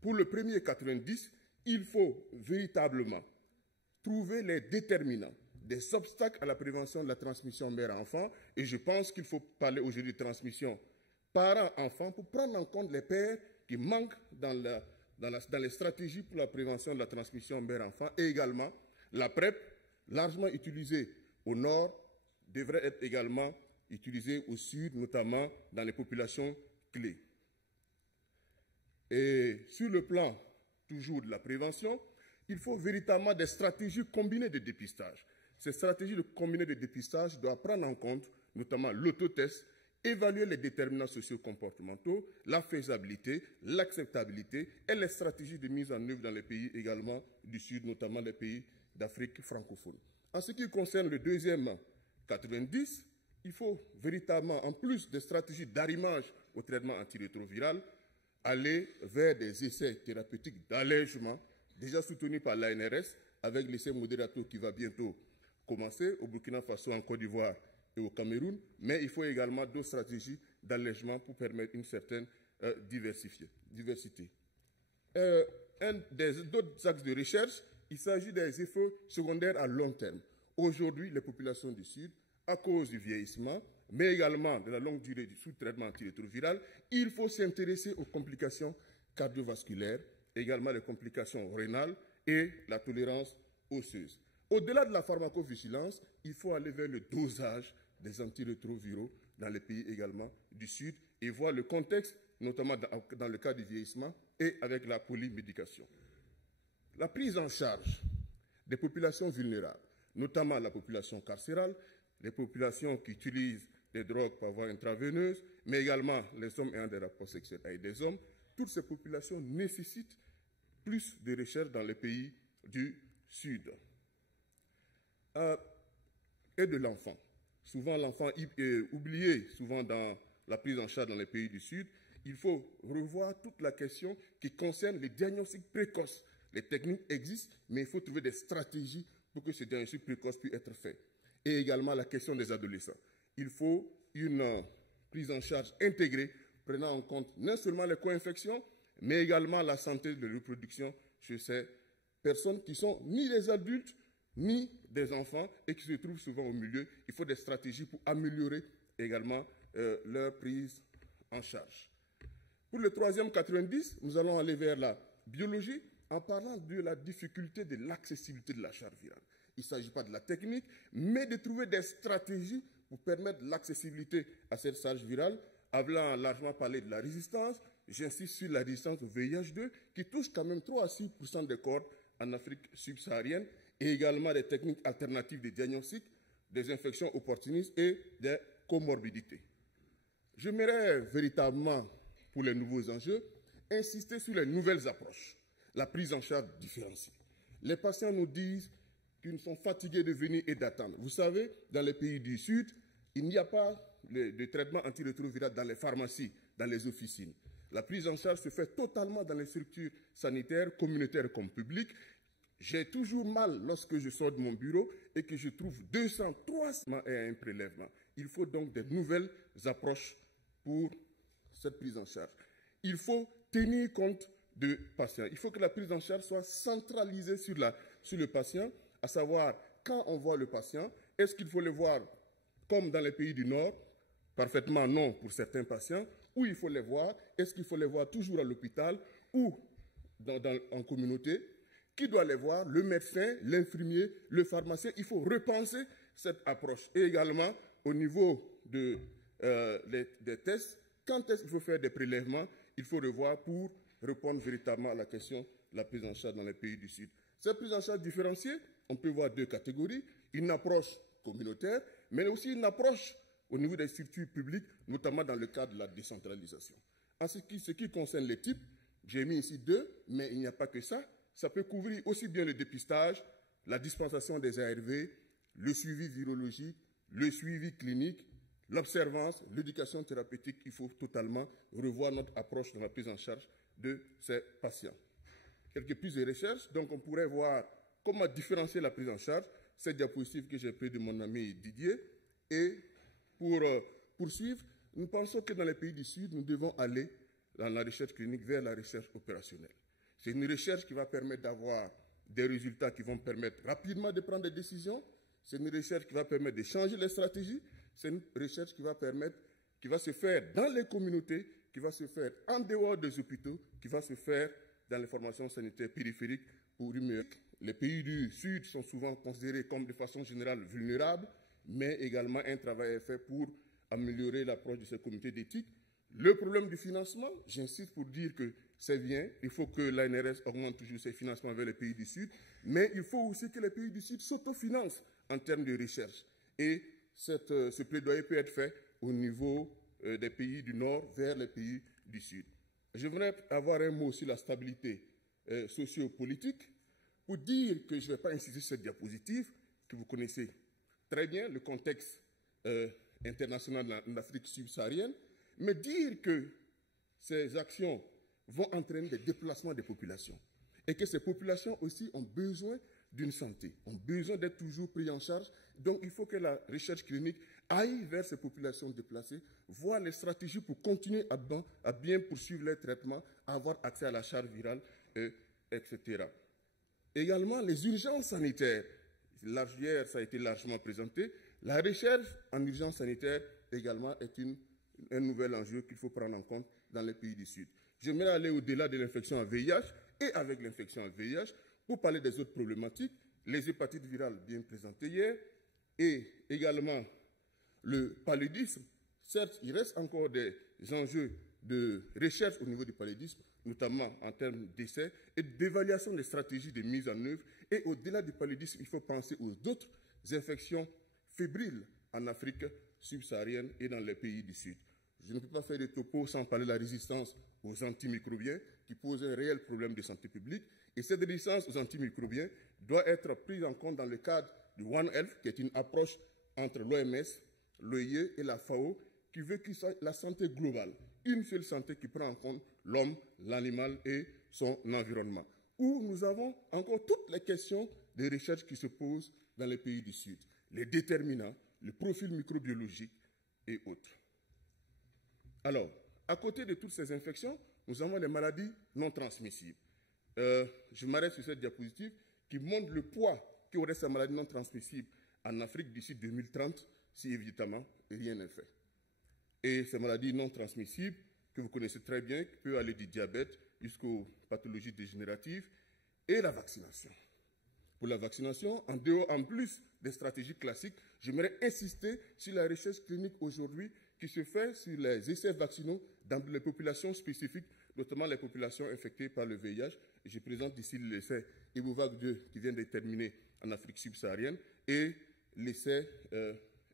pour le premier 90, il faut véritablement trouver les déterminants des obstacles à la prévention de la transmission mère-enfant. Et je pense qu'il faut parler aujourd'hui de transmission parent-enfant pour prendre en compte les pères qui manquent dans les stratégies pour la prévention de la transmission mère-enfant. Et également, la PrEP, largement utilisée au nord, devrait être également utilisée au sud, notamment dans les populations clés. Et sur le plan toujours de la prévention, il faut véritablement des stratégies combinées de dépistage. Ces stratégies combinées de dépistage doivent prendre en compte notamment l'autotest, évaluer les déterminants socio-comportementaux, la faisabilité, l'acceptabilité et les stratégies de mise en œuvre dans les pays également du Sud, notamment les pays d'Afrique francophone. En ce qui concerne le deuxième 90, il faut véritablement, en plus des stratégies d'arrimage au traitement antirétroviral, aller vers des essais thérapeutiques d'allègement, déjà soutenus par l'ANRS, avec l'essai Moderato qui va bientôt commencer au Burkina Faso, en Côte d'Ivoire et au Cameroun, mais il faut également d'autres stratégies d'allègement pour permettre une certaine diversité. Un des autres axes de recherche, il s'agit des effets secondaires à long terme. Aujourd'hui, les populations du Sud, à cause du vieillissement, mais également de la longue durée du sous-traitement antirétroviral, il faut s'intéresser aux complications cardiovasculaires, également les complications rénales et la tolérance osseuse. Au-delà de la pharmacovigilance, il faut aller vers le dosage des antirétroviraux dans les pays également du Sud et voir le contexte, notamment dans le cas du vieillissement et avec la polymédication. La prise en charge des populations vulnérables. notamment la population carcérale, les populations qui utilisent des drogues par voie intraveineuse, mais également les hommes ayant des rapports sexuels avec des hommes. Toutes ces populations nécessitent plus de recherche dans les pays du Sud. Et de l'enfant. Souvent, l'enfant est oublié, souvent dans la prise en charge dans les pays du Sud. Il faut revoir toute la question qui concerne les diagnostics précoces. Les techniques existent, mais il faut trouver des stratégies pour que ce diagnostic précoce puisse être fait. Et également la question des adolescents. Il faut une prise en charge intégrée, prenant en compte non seulement les co-infections, mais également la santé de la reproduction chez ces personnes qui sont ni des adultes, ni des enfants, et qui se trouvent souvent au milieu. Il faut des stratégies pour améliorer également leur prise en charge. Pour le troisième 90, nous allons aller vers la biologie en parlant de la difficulté de l'accessibilité de la charge virale. Il ne s'agit pas de la technique, mais de trouver des stratégies pour permettre l'accessibilité à cette charge virale. Avant largement parlé de la résistance, j'insiste sur la résistance au VIH2 qui touche quand même 3 à 6% des corps en Afrique subsaharienne et également des techniques alternatives de diagnostic, des infections opportunistes et des comorbidités. J'aimerais véritablement, pour les nouveaux enjeux, insister sur les nouvelles approches, la prise en charge différenciée. Les patients nous disent qu'ils sont fatigués de venir et d'attendre. Vous savez, dans les pays du Sud, il n'y a pas de traitement antirétroviral dans les pharmacies, dans les officines. La prise en charge se fait totalement dans les structures sanitaires, communautaires comme publiques. J'ai toujours mal lorsque je sors de mon bureau et que je trouve 200, 300 et un prélèvement. Il faut donc des nouvelles approches pour cette prise en charge. Il faut tenir compte de patients. Il faut que la prise en charge soit centralisée sur le patient, à savoir quand on voit le patient, est-ce qu'il faut le voir comme dans les pays du Nord? Parfaitement non pour certains patients. Où il faut les voir? Est-ce qu'il faut les voir toujours à l'hôpital ou en communauté? Qui doit les voir? Le médecin, l'infirmier, le pharmacien. Il faut repenser cette approche. Et également, au niveau des tests, quand est-ce qu'il faut faire des prélèvements? Il faut revoir pour répondre véritablement à la question de la prise en charge dans les pays du Sud. Cette prise en charge différenciée, on peut voir 2 catégories. Une approche communautaire, mais aussi une approche au niveau des structures publiques, notamment dans le cadre de la décentralisation. En ce qui concerne les types, j'ai mis ici 2, mais il n'y a pas que ça. Ça peut couvrir aussi bien le dépistage, la dispensation des ARV, le suivi virologique, le suivi clinique, l'observance, l'éducation thérapeutique. Il faut totalement revoir notre approche dans la prise en charge de ces patients. Quelques pistes de recherche, donc on pourrait voir comment différencier la prise en charge. Cette diapositive que j'ai prise de mon ami Didier. Et pour poursuivre, nous pensons que dans les pays du Sud, nous devons aller dans la recherche clinique vers la recherche opérationnelle. C'est une recherche qui va permettre d'avoir des résultats qui vont permettre rapidement de prendre des décisions. C'est une recherche qui va permettre de changer les stratégies. C'est une recherche qui va se faire dans les communautés, qui va se faire en dehors des hôpitaux, qui va se faire dans les formations sanitaires périphériques pour une meilleure. Les pays du Sud sont souvent considérés comme de façon générale vulnérables, mais également un travail est fait pour améliorer l'approche de ces comités d'éthique. Le problème du financement, j'insiste pour dire que c'est bien, il faut que l'ANRS augmente toujours ses financements vers les pays du Sud, mais il faut aussi que les pays du Sud s'autofinancent en termes de recherche. Et ce plaidoyer peut être fait au niveau des pays du Nord vers les pays du Sud. J'aimerais avoir un mot sur la stabilité sociopolitique pour dire que je ne vais pas insister sur cette diapositive, que vous connaissez très bien, le contexte international de l'Afrique subsaharienne, mais dire que ces actions vont entraîner des déplacements des populations et que ces populations aussi ont besoin d'une santé, ont besoin d'être toujours pris en charge. Donc, il faut que la recherche clinique aille vers ces populations déplacées, voir les stratégies pour continuer à bien poursuivre les traitements, à avoir accès à la charge virale, etc. Également, les urgences sanitaires. Hier, ça a été largement présenté. La recherche en urgence sanitaire également est un nouvel enjeu qu'il faut prendre en compte dans les pays du Sud. J'aimerais aller au-delà de l'infection à VIH et avec l'infection à VIH pour parler des autres problématiques, les hépatites virales bien présentées hier et également le paludisme. Certes, il reste encore des enjeux de recherche au niveau du paludisme, notamment en termes d'essais, et d'évaluation des stratégies de mise en œuvre. Et au-delà du paludisme, il faut penser aux autres infections fébriles en Afrique subsaharienne et dans les pays du Sud. Je ne peux pas faire de topo sans parler de la résistance aux antimicrobiens qui pose un réel problème de santé publique. Et cette résistance aux antimicrobiens doit être prise en compte dans le cadre du One Health, qui est une approche entre l'OMS, l'OIE et la FAO, qui veut qu'il soit la santé globale, une seule santé qui prend en compte l'homme, l'animal et son environnement. Où nous avons encore toutes les questions de recherche qui se posent dans les pays du Sud, les déterminants, le profil microbiologique et autres. Alors, à côté de toutes ces infections, nous avons les maladies non transmissibles. Je m'arrête sur cette diapositive qui montre le poids qu'aurait ces maladies non transmissibles en Afrique d'ici 2030, si évidemment rien n'est fait. Et ces maladies non transmissibles, que vous connaissez très bien, qui peuvent aller du diabète jusqu'aux pathologies dégénératives, et la vaccination. Pour la vaccination, en plus des stratégies classiques, j'aimerais insister sur la recherche clinique aujourd'hui qui se fait sur les essais vaccinaux dans les populations spécifiques, notamment les populations infectées par le VIH. Et je présente ici l'essai Evovac 2 qui vient d'être terminé en Afrique subsaharienne et l'essai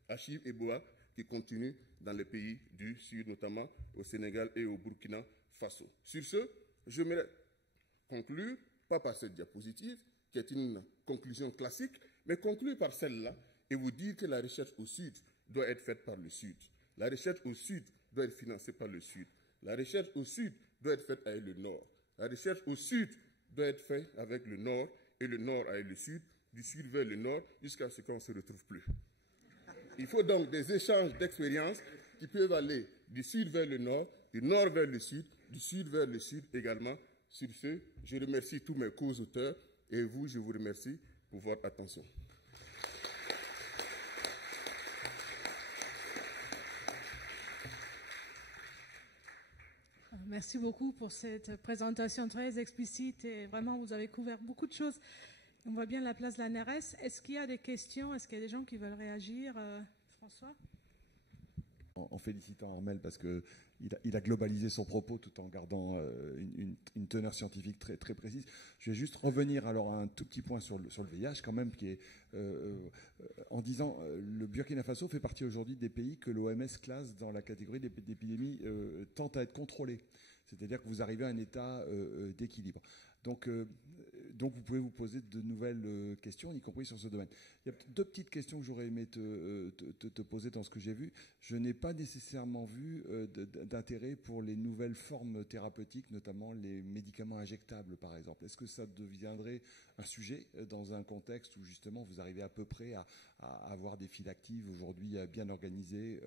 HIV-Ebola qui continue dans les pays du Sud, notamment au Sénégal et au Burkina Faso. Sur ce, je vais conclure, pas par cette diapositive, qui est une conclusion classique, mais conclure par celle-là et vous dire que la recherche au Sud doit être faite par le Sud. La recherche au Sud doit être financée par le Sud. La recherche au Sud doit être faite avec le Nord. La recherche au Sud doit être faite avec le Nord et le Nord avec le Sud, du Sud vers le Nord, jusqu'à ce qu'on ne se retrouve plus. Il faut donc des échanges d'expériences qui peuvent aller du Sud vers le Nord, du Nord vers le Sud, du Sud vers le Sud également. Sur ce, je remercie tous mes co-auteurs et vous, je vous remercie pour votre attention. Merci beaucoup pour cette présentation très explicite et vraiment vous avez couvert beaucoup de choses. On voit bien la place de l'ANRS. Est-ce qu'il y a des questions? Est-ce qu'il y a des gens qui veulent réagir? François? En félicitant Armel parce qu'il a globalisé son propos tout en gardant une teneur scientifique très, très précise. Je vais juste revenir alors à un tout petit point sur le VIH quand même, qui est en disant le Burkina Faso fait partie aujourd'hui des pays que l'OMS classe dans la catégorie d'épidémies tente à être contrôlée. C'est-à-dire que vous arrivez à un état d'équilibre. Donc vous pouvez vous poser de nouvelles questions, y compris sur ce domaine. Il y a deux petites questions que j'aurais aimé te poser dans ce que j'ai vu. Je n'ai pas nécessairement vu d'intérêt pour les nouvelles formes thérapeutiques, notamment les médicaments injectables, par exemple. Est-ce que ça deviendrait un sujet dans un contexte où justement vous arrivez à peu près à avoir des files actives aujourd'hui bien organisées?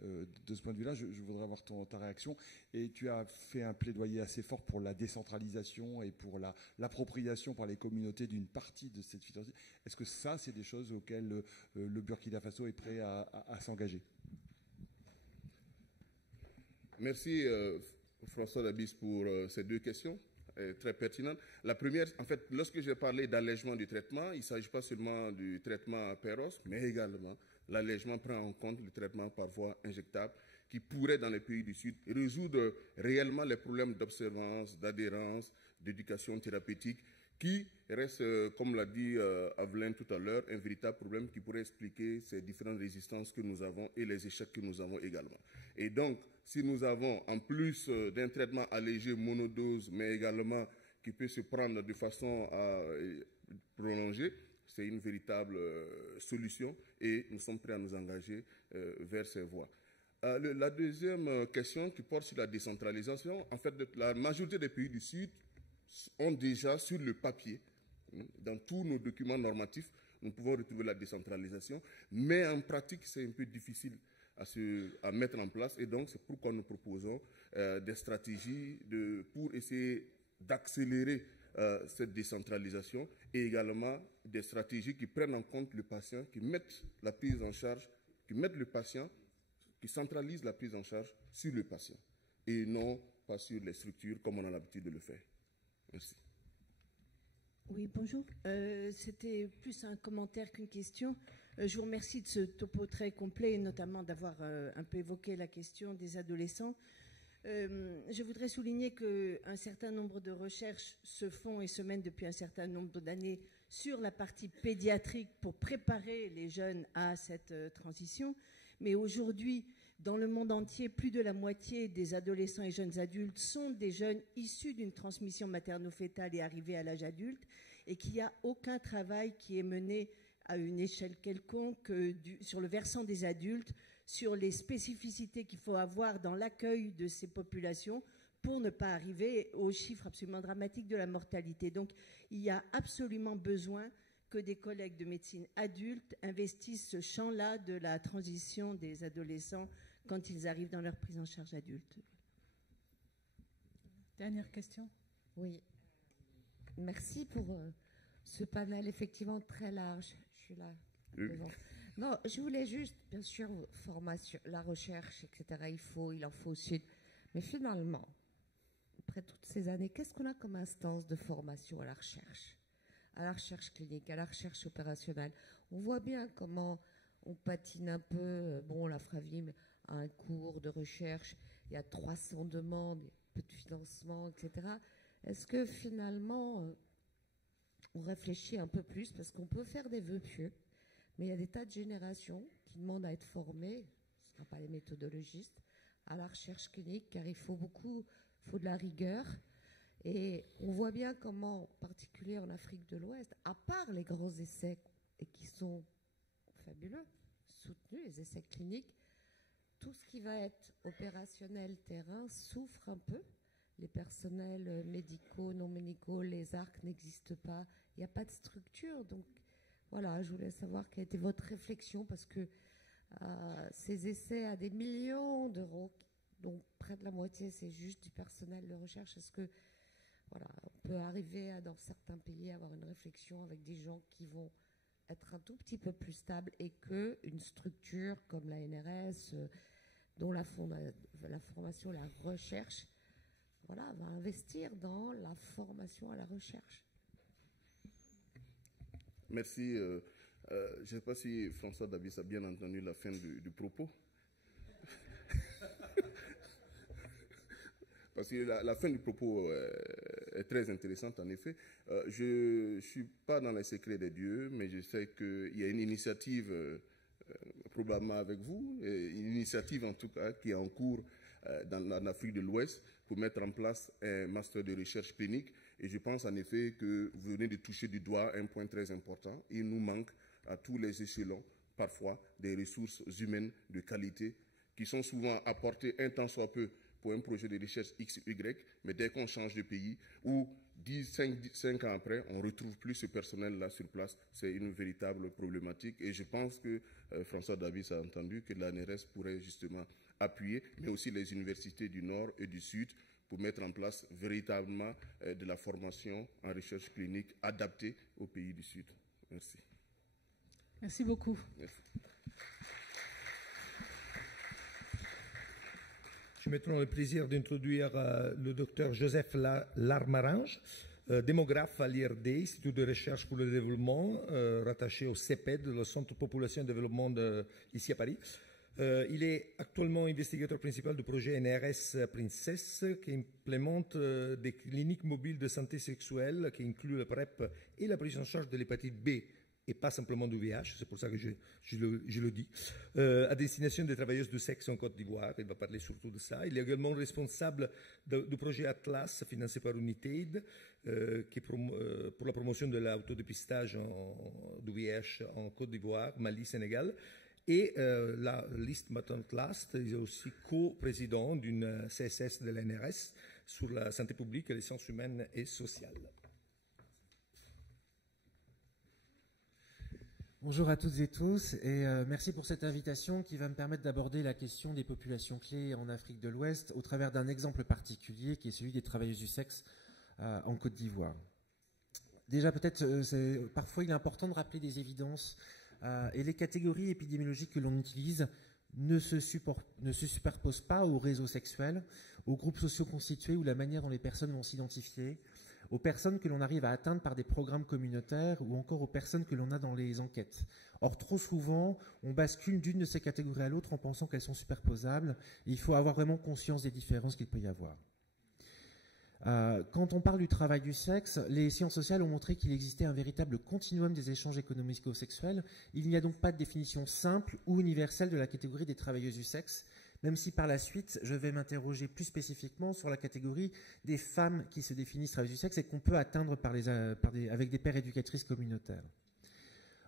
De ce point de vue-là, je voudrais avoir ta réaction. Et tu as fait un plaidoyer assez fort pour la décentralisation et pour l'appropriation par les communautés d'une partie de cette phytothérapie. Est-ce que ça, c'est des choses auxquelles le Burkina Faso est prêt à s'engager? Merci François Dabis pour ces deux questions très pertinentes. La première, en fait, lorsque j'ai parlé d'allègement du traitement, il ne s'agit pas seulement du traitement à Péros, mais également l'allègement prend en compte le traitement par voie injectable qui pourrait, dans les pays du Sud, résoudre réellement les problèmes d'observance, d'adhérence, d'éducation thérapeutique, qui reste, comme l'a dit Avelin tout à l'heure, un véritable problème qui pourrait expliquer ces différentes résistances que nous avons et les échecs que nous avons également. Et donc, si nous avons, en plus d'un traitement allégé monodose, mais également qui peut se prendre de façon prolongée, c'est une véritable solution et nous sommes prêts à nous engager vers ces voies. La deuxième question qui porte sur la décentralisation, en fait, la majorité des pays du Sud ont déjà sur le papier, dans tous nos documents normatifs, nous pouvons retrouver la décentralisation, mais en pratique, c'est un peu difficile à mettre en place et donc c'est pourquoi nous proposons des stratégies pour essayer d'accélérer cette décentralisation et également des stratégies qui prennent en compte le patient, qui mettent la prise en charge, qui mettent le patient, qui centralisent la prise en charge sur le patient et non pas sur les structures comme on a l'habitude de le faire. Merci. Oui, bonjour. C'était plus un commentaire qu'une question. Je vous remercie de ce topo très complet et notamment d'avoir un peu évoqué la question des adolescents. Je voudrais souligner qu'un certain nombre de recherches se font et se mènent depuis un certain nombre d'années sur la partie pédiatrique pour préparer les jeunes à cette transition. Mais aujourd'hui, dans le monde entier, plus de la moitié des adolescents et jeunes adultes sont des jeunes issus d'une transmission materno-fétale et arrivés à l'âge adulte, et qu'il n'y a aucun travail qui est mené à une échelle quelconque sur le versant des adultes, sur les spécificités qu'il faut avoir dans l'accueil de ces populations pour ne pas arriver aux chiffres absolument dramatiques de la mortalité. Donc, il y a absolument besoin que des collègues de médecine adulte investissent ce champ-là de la transition des adolescents quand ils arrivent dans leur prise en charge adulte. Dernière question. Oui. Merci pour ce panel effectivement très large. Je suis là devant. Non, je voulais juste, bien sûr, formation, la recherche, etc. Il en faut aussi. Mais finalement, après toutes ces années, qu'est-ce qu'on a comme instance de formation à la recherche clinique, à la recherche opérationnelle? On voit bien comment on patine un peu. Bon, la Fravim a un cours de recherche, il y a 300 demandes, peu de financement, etc. Est-ce que finalement, on réfléchit un peu plus, parce qu'on peut faire des vœux pieux, mais il y a des tas de générations qui demandent à être formées, ce ne sera pas les méthodologistes, à la recherche clinique, car il faut de la rigueur. Et on voit bien comment, en particulier en Afrique de l'Ouest, à part les grands essais, et qui sont fabuleux, soutenus, les essais cliniques, tout ce qui va être opérationnel terrain souffre un peu. Les personnels médicaux, non médicaux, les ARC n'existent pas. Il n'y a pas de structure. Donc, voilà, je voulais savoir quelle était votre réflexion, parce que ces essais à des millions d'euros, dont près de la moitié, c'est juste du personnel de recherche. Est-ce que, voilà, on peut arriver dans certains pays à avoir une réflexion avec des gens qui vont être un tout petit peu plus stables, et qu'une structure comme la NRS, dont la formation, la recherche, voilà, va investir dans la formation à la recherche. Merci. Je ne sais pas si François Dabis a bien entendu la fin du propos. Parce que la fin du propos est très intéressante, en effet. Je ne suis pas dans les secrets des dieux, mais je sais qu'il y a une initiative, probablement avec vous, une initiative en tout cas, qui est en cours en Afrique de l'Ouest pour mettre en place un master de recherche clinique. Et je pense en effet que vous venez de toucher du doigt un point très important. Il nous manque à tous les échelons, parfois, des ressources humaines de qualité qui sont souvent apportées un temps soit peu pour un projet de recherche X ou Y, mais dès qu'on change de pays, ou 5 ans après, on ne retrouve plus ce personnel-là sur place, c'est une véritable problématique. Et je pense que François Davis a entendu que l'ANRS pourrait justement appuyer, mais aussi les universités du Nord et du Sud, pour mettre en place véritablement de la formation en recherche clinique adaptée aux pays du Sud. Merci. Merci beaucoup. Merci. J'ai maintenant le plaisir d'introduire le docteur Joseph Larmarange, démographe à l'IRD, Institut de recherche pour le développement, rattaché au CEPED, le Centre Population et Développement ici à Paris. Il est actuellement investigateur principal du projet NRS Princess, qui implémente des cliniques mobiles de santé sexuelle, qui incluent la PrEP et la prise en charge de l'hépatite B, et pas simplement du VIH, c'est pour ça que je le dis, à destination des travailleuses du sexe en Côte d'Ivoire. Il va parler surtout de ça. Il est également responsable du projet Atlas, financé par United, qui pour la promotion de l'autodépistage du VIH en Côte d'Ivoire, Mali, Sénégal. Et la liste Maternal Last, il est aussi co-président d'une CSS de l'NRS sur la santé publique, les sciences humaines et sociales. Bonjour à toutes et tous, et merci pour cette invitation qui va me permettre d'aborder la question des populations clés en Afrique de l'Ouest au travers d'un exemple particulier qui est celui des travailleuses du sexe en Côte d'Ivoire. Déjà, peut-être, parfois il est important de rappeler des évidences, et les catégories épidémiologiques que l'on utilise ne se superposent pas aux réseaux sexuels, aux groupes sociaux constitués ou la manière dont les personnes vont s'identifier, aux personnes que l'on arrive à atteindre par des programmes communautaires ou encore aux personnes que l'on a dans les enquêtes. Or, trop souvent, on bascule d'une de ces catégories à l'autre en pensant qu'elles sont superposables. Il faut avoir vraiment conscience des différences qu'il peut y avoir. Quand on parle du travail du sexe, les sciences sociales ont montré qu'il existait un véritable continuum des échanges économico-sexuels. Il n'y a donc pas de définition simple ou universelle de la catégorie des travailleuses du sexe, même si par la suite, je vais m'interroger plus spécifiquement sur la catégorie des femmes qui se définissent travailleuses du sexe et qu'on peut atteindre avec des pères éducatrices communautaires.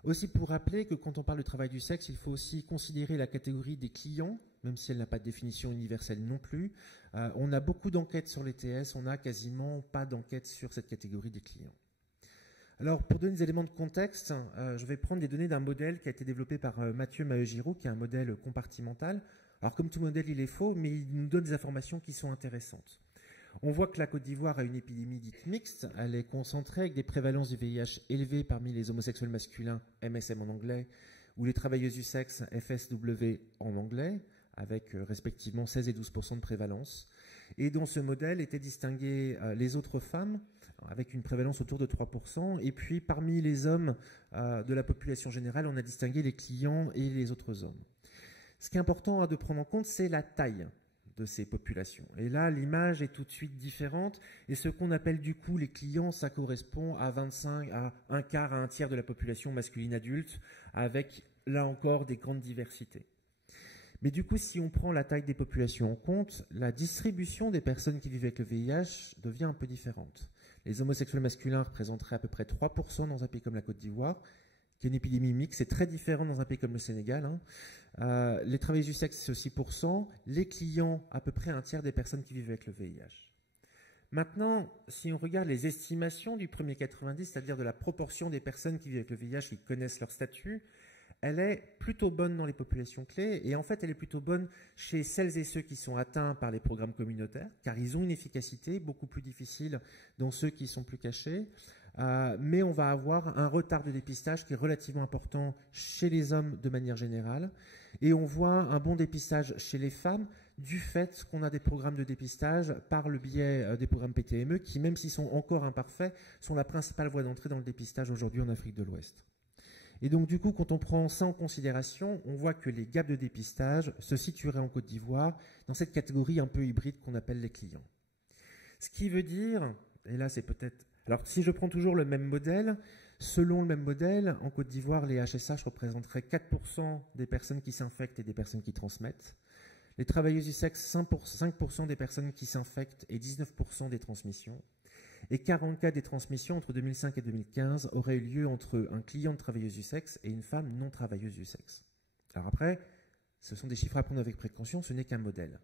Aussi pour rappeler que quand on parle de travail du sexe, il faut aussi considérer la catégorie des clients, même si elle n'a pas de définition universelle non plus. On a beaucoup d'enquêtes sur les TS, on n'a quasiment pas d'enquête sur cette catégorie des clients. Alors, pour donner des éléments de contexte, je vais prendre des données d'un modèle qui a été développé par Mathieu Maheu-Giroux, qui est un modèle compartimental. Alors, comme tout modèle, il est faux, mais il nous donne des informations qui sont intéressantes. On voit que la Côte d'Ivoire a une épidémie dite mixte. Elle est concentrée avec des prévalences du VIH élevées parmi les homosexuels masculins, MSM en anglais, ou les travailleuses du sexe, FSW en anglais, avec respectivement 16 et 12% de prévalence. Et dans ce modèle étaient distinguées les autres femmes, avec une prévalence autour de 3%. Et puis parmi les hommes de la population générale, on a distingué les clients et les autres hommes. Ce qui est important de prendre en compte, c'est la taille de ces populations. Et là, l'image est tout de suite différente. Et ce qu'on appelle du coup les clients, ça correspond à 25, à un quart, à un tiers de la population masculine adulte, avec là encore des grandes diversités. Mais du coup, si on prend la taille des populations en compte, la distribution des personnes qui vivent avec le VIH devient un peu différente. Les homosexuels masculins représenteraient à peu près 3% dans un pays comme la Côte d'Ivoire, qui est une épidémie mixte. C'est très différent dans un pays comme le Sénégal. Les travailleurs du sexe, c'est 6%. Les clients, à peu près un tiers des personnes qui vivent avec le VIH. Maintenant, si on regarde les estimations du premier 90, c'est-à-dire de la proportion des personnes qui vivent avec le VIH qui connaissent leur statut, elle est plutôt bonne dans les populations clés, et en fait elle est plutôt bonne chez celles et ceux qui sont atteints par les programmes communautaires, car ils ont une efficacité beaucoup plus difficile dans ceux qui sont plus cachés, mais on va avoir un retard de dépistage qui est relativement important chez les hommes de manière générale, et on voit un bon dépistage chez les femmes du fait qu'on a des programmes de dépistage par le biais des programmes PTME qui, même s'ils sont encore imparfaits, sont la principale voie d'entrée dans le dépistage aujourd'hui en Afrique de l'Ouest. Et donc, du coup, quand on prend ça en considération, on voit que les gaps de dépistage se situeraient en Côte d'Ivoire dans cette catégorie un peu hybride qu'on appelle les clients. Ce qui veut dire, et là c'est peut-être... Alors, si je prends toujours le même modèle, selon le même modèle, en Côte d'Ivoire, les HSH représenteraient 4% des personnes qui s'infectent et des personnes qui transmettent. Les travailleuses du sexe, 5% des personnes qui s'infectent et 19% des transmissions. Et 44 des transmissions entre 2005 et 2015 auraient eu lieu entre un client de travailleuse du sexe et une femme non travailleuse du sexe. Alors après, ce sont des chiffres à prendre avec précaution, ce n'est qu'un modèle.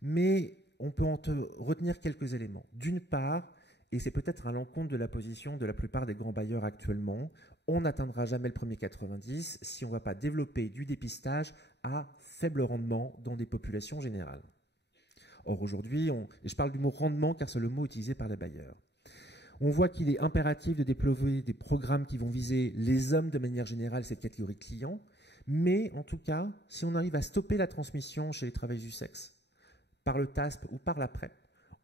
Mais on peut en retenir quelques éléments. D'une part, et c'est peut-être à l'encontre de la position de la plupart des grands bailleurs actuellement, on n'atteindra jamais le premier 90 si on ne va pas développer du dépistage à faible rendement dans des populations générales. Or aujourd'hui, et je parle du mot rendement car c'est le mot utilisé par les bailleurs, on voit qu'il est impératif de déployer des programmes qui vont viser les hommes de manière générale, cette catégorie clients, mais en tout cas, si on arrive à stopper la transmission chez les travailleurs du sexe, par le TASP ou par la PrEP,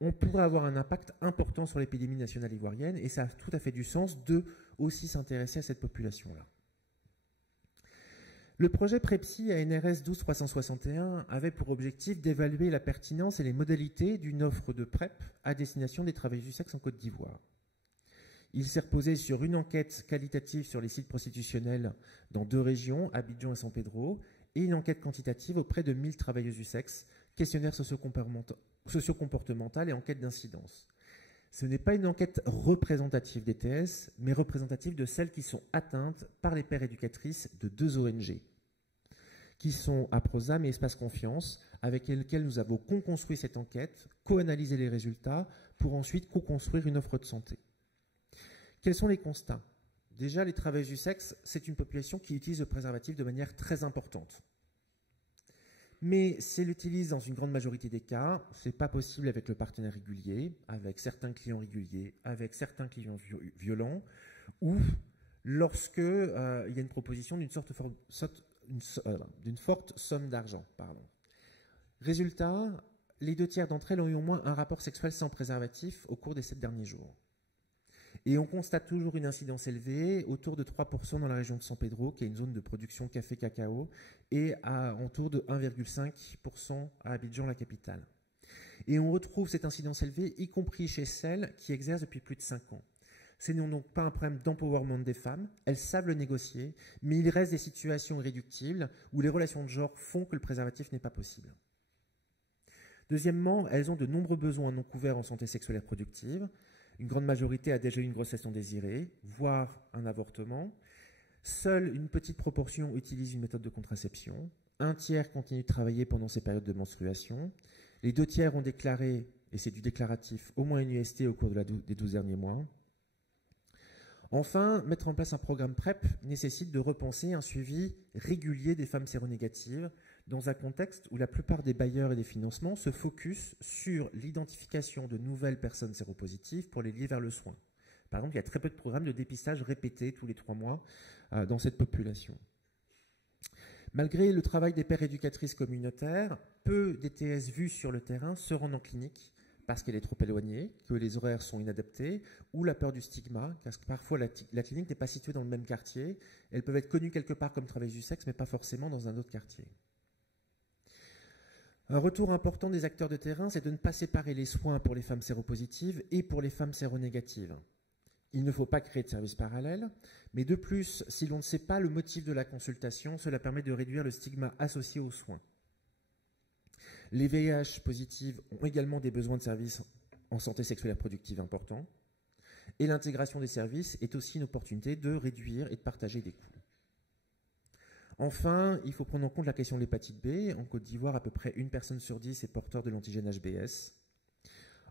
on pourrait avoir un impact important sur l'épidémie nationale ivoirienne et ça a tout à fait du sens de aussi s'intéresser à cette population-là. Le projet PREPSI ANRS 12361 avait pour objectif d'évaluer la pertinence et les modalités d'une offre de PrEP à destination des travailleurs du sexe en Côte d'Ivoire. Il s'est reposé sur une enquête qualitative sur les sites prostitutionnels dans 2 régions, Abidjan et San Pedro, et une enquête quantitative auprès de 1000 travailleuses du sexe, questionnaire socio-comportemental et enquête d'incidence. Ce n'est pas une enquête représentative des TS, mais représentative de celles qui sont atteintes par les pères éducatrices de 2 ONG, qui sont Aprosam et Espace Confiance, avec lesquelles nous avons co-construit cette enquête, co-analysé les résultats, pour ensuite co-construire une offre de santé. Quels sont les constats? Déjà, les travailleuses du sexe, c'est une population qui utilise le préservatif de manière très importante. Mais si elle l'utilise dans une grande majorité des cas, ce n'est pas possible avec le partenaire régulier, avec certains clients réguliers, avec certains clients violents, ou lorsque il y a une proposition d'une forte somme d'argent. Résultat, les 2 tiers d'entre elles ont eu au moins un rapport sexuel sans préservatif au cours des 7 derniers jours. Et on constate toujours une incidence élevée, autour de 3% dans la région de San Pedro, qui est une zone de production café-cacao, et autour de 1,5% à Abidjan, la capitale. Et on retrouve cette incidence élevée, y compris chez celles qui exercent depuis plus de 5 ans. Ce n'est donc pas un problème d'empowerment des femmes, elles savent le négocier, mais il reste des situations irréductibles où les relations de genre font que le préservatif n'est pas possible. Deuxièmement, elles ont de nombreux besoins non couverts en santé sexuelle et reproductive. Une grande majorité a déjà eu une grossesse non désirée, voire un avortement. Seule une petite proportion utilise une méthode de contraception. Un tiers continue de travailler pendant ces périodes de menstruation. Les 2 tiers ont déclaré, et c'est du déclaratif, au moins une IST au cours des 12 derniers mois. Enfin, mettre en place un programme PrEP nécessite de repenser un suivi régulier des femmes séronégatives dans un contexte où la plupart des bailleurs et des financements se focusent sur l'identification de nouvelles personnes séropositives pour les lier vers le soin. Par exemple, il y a très peu de programmes de dépistage répétés tous les 3 mois dans cette population. Malgré le travail des pères éducatrices communautaires, peu d'ETS vus sur le terrain se rendent en clinique parce qu'elle est trop éloignée, que les horaires sont inadaptés, ou la peur du stigma, parce que parfois la clinique n'est pas située dans le même quartier. Elles peuvent être connues quelque part comme travailleuses du sexe, mais pas forcément dans un autre quartier. Un retour important des acteurs de terrain, c'est de ne pas séparer les soins pour les femmes séropositives et pour les femmes séronégatives. Il ne faut pas créer de services parallèles, mais de plus, si l'on ne sait pas le motif de la consultation, cela permet de réduire le stigma associé aux soins. Les VIH positives ont également des besoins de services en santé sexuelle et reproductive importants, et l'intégration des services est aussi une opportunité de réduire et de partager des coûts. Enfin, il faut prendre en compte la question de l'hépatite B. En Côte d'Ivoire, à peu près 1 personne sur 10 est porteur de l'antigène HBS.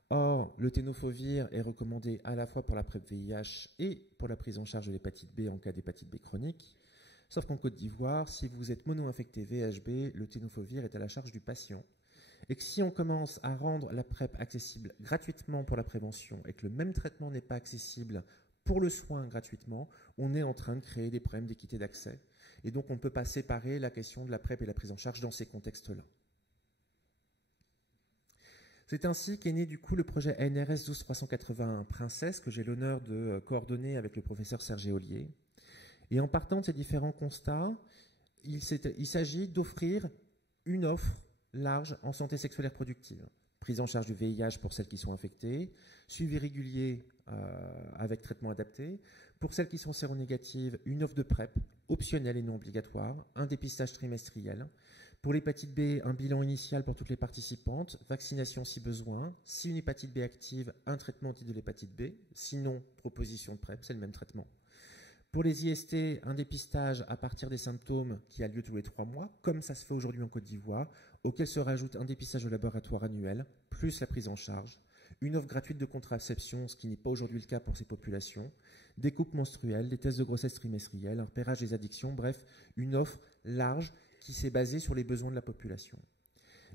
Or, le tenofovir est recommandé à la fois pour la PrEP VIH et pour la prise en charge de l'hépatite B en cas d'hépatite B chronique. Sauf qu'en Côte d'Ivoire, si vous êtes mono-infecté VHB, le tenofovir est à la charge du patient. Et que si on commence à rendre la PrEP accessible gratuitement pour la prévention et que le même traitement n'est pas accessible pour le soin gratuitement, on est en train de créer des problèmes d'équité d'accès. Et donc on ne peut pas séparer la question de la PrEP et la prise en charge dans ces contextes-là. C'est ainsi qu'est né du coup le projet ANRS 12381 Princesse, que j'ai l'honneur de coordonner avec le professeur Serge Ollier. Et en partant de ces différents constats, il s'agit d'offrir une offre large en santé sexuelle et reproductive. Prise en charge du VIH pour celles qui sont infectées, suivi régulier avec traitement adapté. Pour celles qui sont séronégatives, une offre de PrEP optionnelle et non obligatoire, un dépistage trimestriel. Pour l'hépatite B, un bilan initial pour toutes les participantes, vaccination si besoin. Si une hépatite B active, un traitement anti de l'hépatite B. Sinon, proposition de PrEP, c'est le même traitement. Pour les IST, un dépistage à partir des symptômes qui a lieu tous les 3 mois, comme ça se fait aujourd'hui en Côte d'Ivoire, auquel se rajoute un dépistage au laboratoire annuel, plus la prise en charge, une offre gratuite de contraception, ce qui n'est pas aujourd'hui le cas pour ces populations, des coupes menstruelles, des tests de grossesse trimestriels, un repérage des addictions, bref, une offre large qui s'est basée sur les besoins de la population.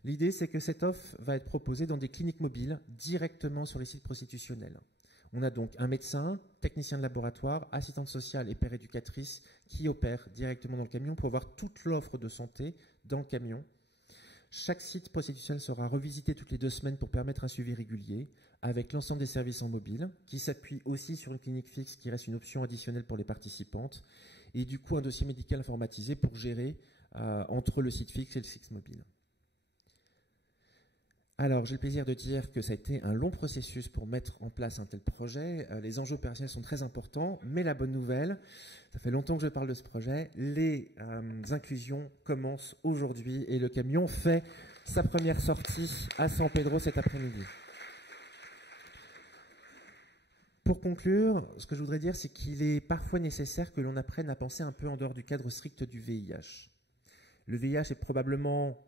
L'idée, c'est que cette offre va être proposée dans des cliniques mobiles, directement sur les sites prostitutionnels. On a donc un médecin, technicien de laboratoire, assistante sociale et père éducatrice qui opèrent directement dans le camion pour avoir toute l'offre de santé dans le camion. Chaque site prostitutionnel sera revisité toutes les 2 semaines pour permettre un suivi régulier avec l'ensemble des services en mobile qui s'appuie aussi sur une clinique fixe qui reste une option additionnelle pour les participantes et du coup un dossier médical informatisé pour gérer entre le site fixe et le site mobile. Alors, j'ai le plaisir de dire que ça a été un long processus pour mettre en place un tel projet. Les enjeux opérationnels sont très importants, mais la bonne nouvelle, ça fait longtemps que je parle de ce projet, les inclusions commencent aujourd'hui et le camion fait sa première sortie à San Pedro cet après-midi. Pour conclure, ce que je voudrais dire, c'est qu'il est parfois nécessaire que l'on apprenne à penser un peu en dehors du cadre strict du VIH. Le VIH est probablement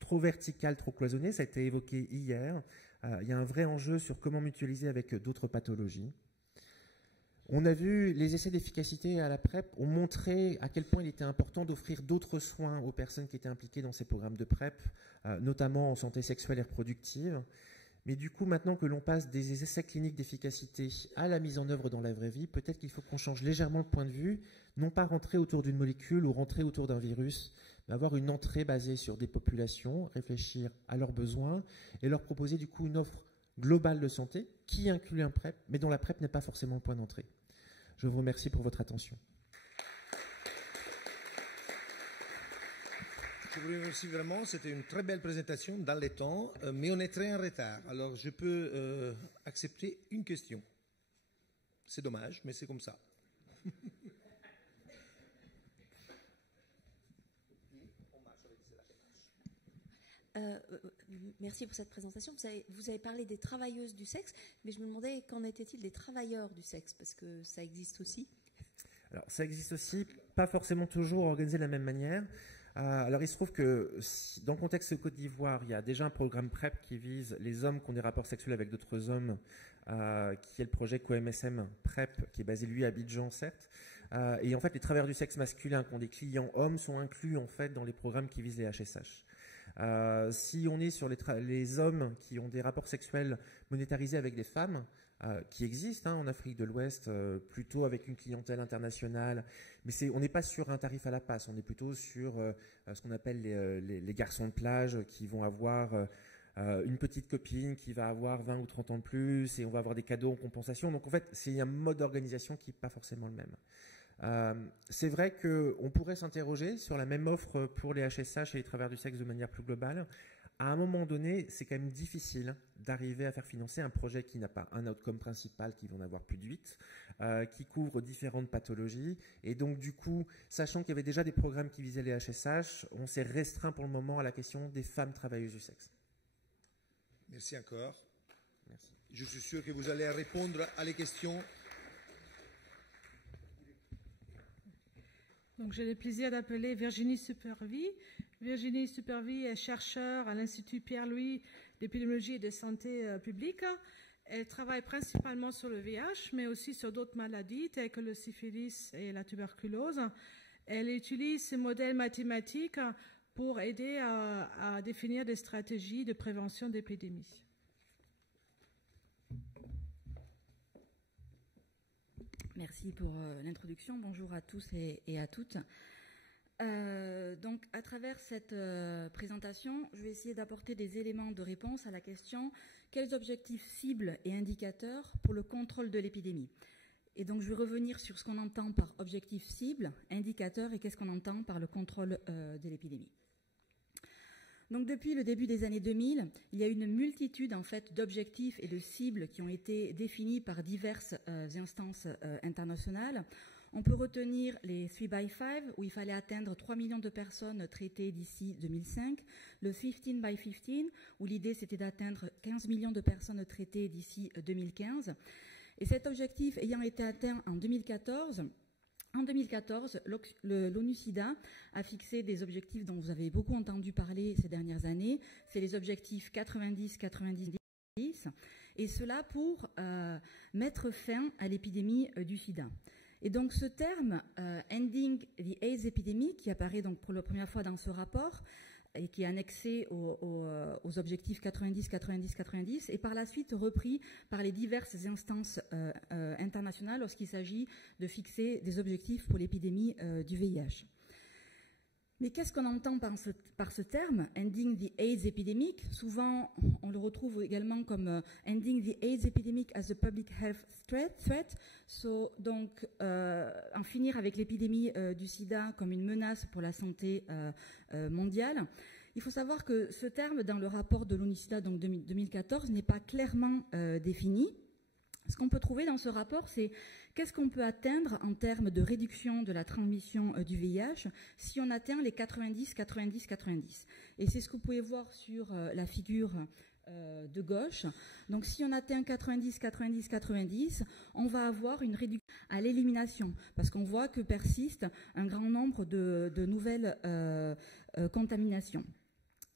trop vertical, trop cloisonné, ça a été évoqué hier. Il y a un vrai enjeu sur comment mutualiser avec d'autres pathologies. On a vu les essais d'efficacité à la PrEP ont montré à quel point il était important d'offrir d'autres soins aux personnes qui étaient impliquées dans ces programmes de PrEP, notamment en santé sexuelle et reproductive. Mais du coup, maintenant que l'on passe des essais cliniques d'efficacité à la mise en œuvre dans la vraie vie, peut-être qu'il faut qu'on change légèrement le point de vue, non pas rentrer autour d'une molécule ou rentrer autour d'un virus, mais avoir une entrée basée sur des populations, réfléchir à leurs besoins et leur proposer du coup une offre globale de santé qui inclut un PrEP, mais dont la PrEP n'est pas forcément le point d'entrée. Je vous remercie pour votre attention. Je vous remercie vraiment, c'était une très belle présentation dans les temps, mais on est très en retard. Alors je peux accepter une question. C'est dommage, mais c'est comme ça. Merci pour cette présentation. Vous avez parlé des travailleuses du sexe, mais je me demandais qu'en était-il des travailleurs du sexe, parce que ça existe aussi. Alors, ça existe aussi, pas forcément toujours organisé de la même manière. Alors, il se trouve que dans le contexte Côte d'Ivoire, il y a déjà un programme PrEP qui vise les hommes qui ont des rapports sexuels avec d'autres hommes, qui est le projet COMSM PrEP, qui est basé, lui, à Abidjan, certes. Et en fait, les travailleurs du sexe masculin qui ont des clients hommes sont inclus, en fait, dans les programmes qui visent les HSH. Si on est sur les hommes qui ont des rapports sexuels monétarisés avec des femmes, qui existent en Afrique de l'Ouest, plutôt avec une clientèle internationale, mais on n'est pas sur un tarif à la passe, on est plutôt sur ce qu'on appelle les garçons de plage qui vont avoir une petite copine qui va avoir 20 ou 30 ans de plus et on va avoir des cadeaux en compensation. Donc en fait, c'est un mode d'organisation qui n'est pas forcément le même. C'est vrai qu'on pourrait s'interroger sur la même offre pour les HSH et les travailleurs du sexe de manière plus globale. À un moment donné, c'est quand même difficile d'arriver à faire financer un projet qui n'a pas un outcome principal, qui va en avoir plus de 8, qui couvre différentes pathologies. Et donc, du coup, sachant qu'il y avait déjà des programmes qui visaient les HSH, on s'est restreint pour le moment à la question des femmes travailleuses du sexe. Merci encore. Merci. Je suis sûr que vous allez répondre à les questions. Donc, j'ai le plaisir d'appeler Virginie Supervie. Virginie Supervie est chercheure à l'Institut Pierre-Louis d'épidémiologie et de santé publique. Elle travaille principalement sur le VIH, mais aussi sur d'autres maladies telles que le syphilis et la tuberculose. Elle utilise ces modèles mathématiques pour aider à définir des stratégies de prévention d'épidémies. Merci pour l'introduction. Bonjour à tous et à toutes. Donc, à travers cette présentation, je vais essayer d'apporter des éléments de réponse à la question « Quels objectifs cibles et indicateurs pour le contrôle de l'épidémie ?» Et donc, je vais revenir sur ce qu'on entend par objectif cible, indicateur et qu'est-ce qu'on entend par le contrôle de l'épidémie. Donc, depuis le début des années 2000, il y a une multitude en fait d'objectifs et de cibles qui ont été définis par diverses instances internationales. On peut retenir les 3x5, où il fallait atteindre 3 millions de personnes traitées d'ici 2005, le 15x15, où l'idée c'était d'atteindre 15 millions de personnes traitées d'ici 2015. Et cet objectif ayant été atteint en 2014, l'ONU-SIDA a fixé des objectifs dont vous avez beaucoup entendu parler ces dernières années. C'est les objectifs 90-90-10, et cela pour mettre fin à l'épidémie du sida. Et donc ce terme « Ending the AIDS Epidemic » qui apparaît donc pour la première fois dans ce rapport et qui est annexé aux objectifs 90-90-90 et par la suite repris par les diverses instances internationales lorsqu'il s'agit de fixer des objectifs pour l'épidémie du VIH. Mais qu'est-ce qu'on entend par ce terme, Ending the AIDS Epidemic? Souvent, on le retrouve également comme Ending the AIDS Epidemic as a Public Health Threat. Donc, en finir avec l'épidémie du sida comme une menace pour la santé mondiale. Il faut savoir que ce terme, dans le rapport de l'ONU-SIDA, donc 2014, n'est pas clairement défini. Ce qu'on peut trouver dans ce rapport, c'est qu'est-ce qu'on peut atteindre en termes de réduction de la transmission du VIH si on atteint les 90-90-90. Et c'est ce que vous pouvez voir sur la figure de gauche. Donc si on atteint 90-90-90, on va avoir une réduction à l'élimination parce qu'on voit que persiste un grand nombre de nouvelles contaminations.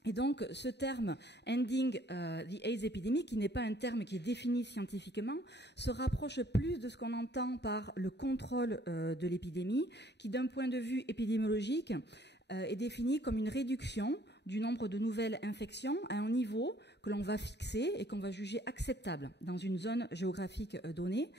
Et donc, ce terme « ending the AIDS epidemic », qui n'est pas un terme qui est défini scientifiquement, se rapproche plus de ce qu'on entend par le contrôle de l'épidémie, qui, d'un point de vue épidémiologique, est défini comme une réduction du nombre de nouvelles infections à un niveau que l'on va fixer et qu'on va juger acceptable dans une zone géographique donnée.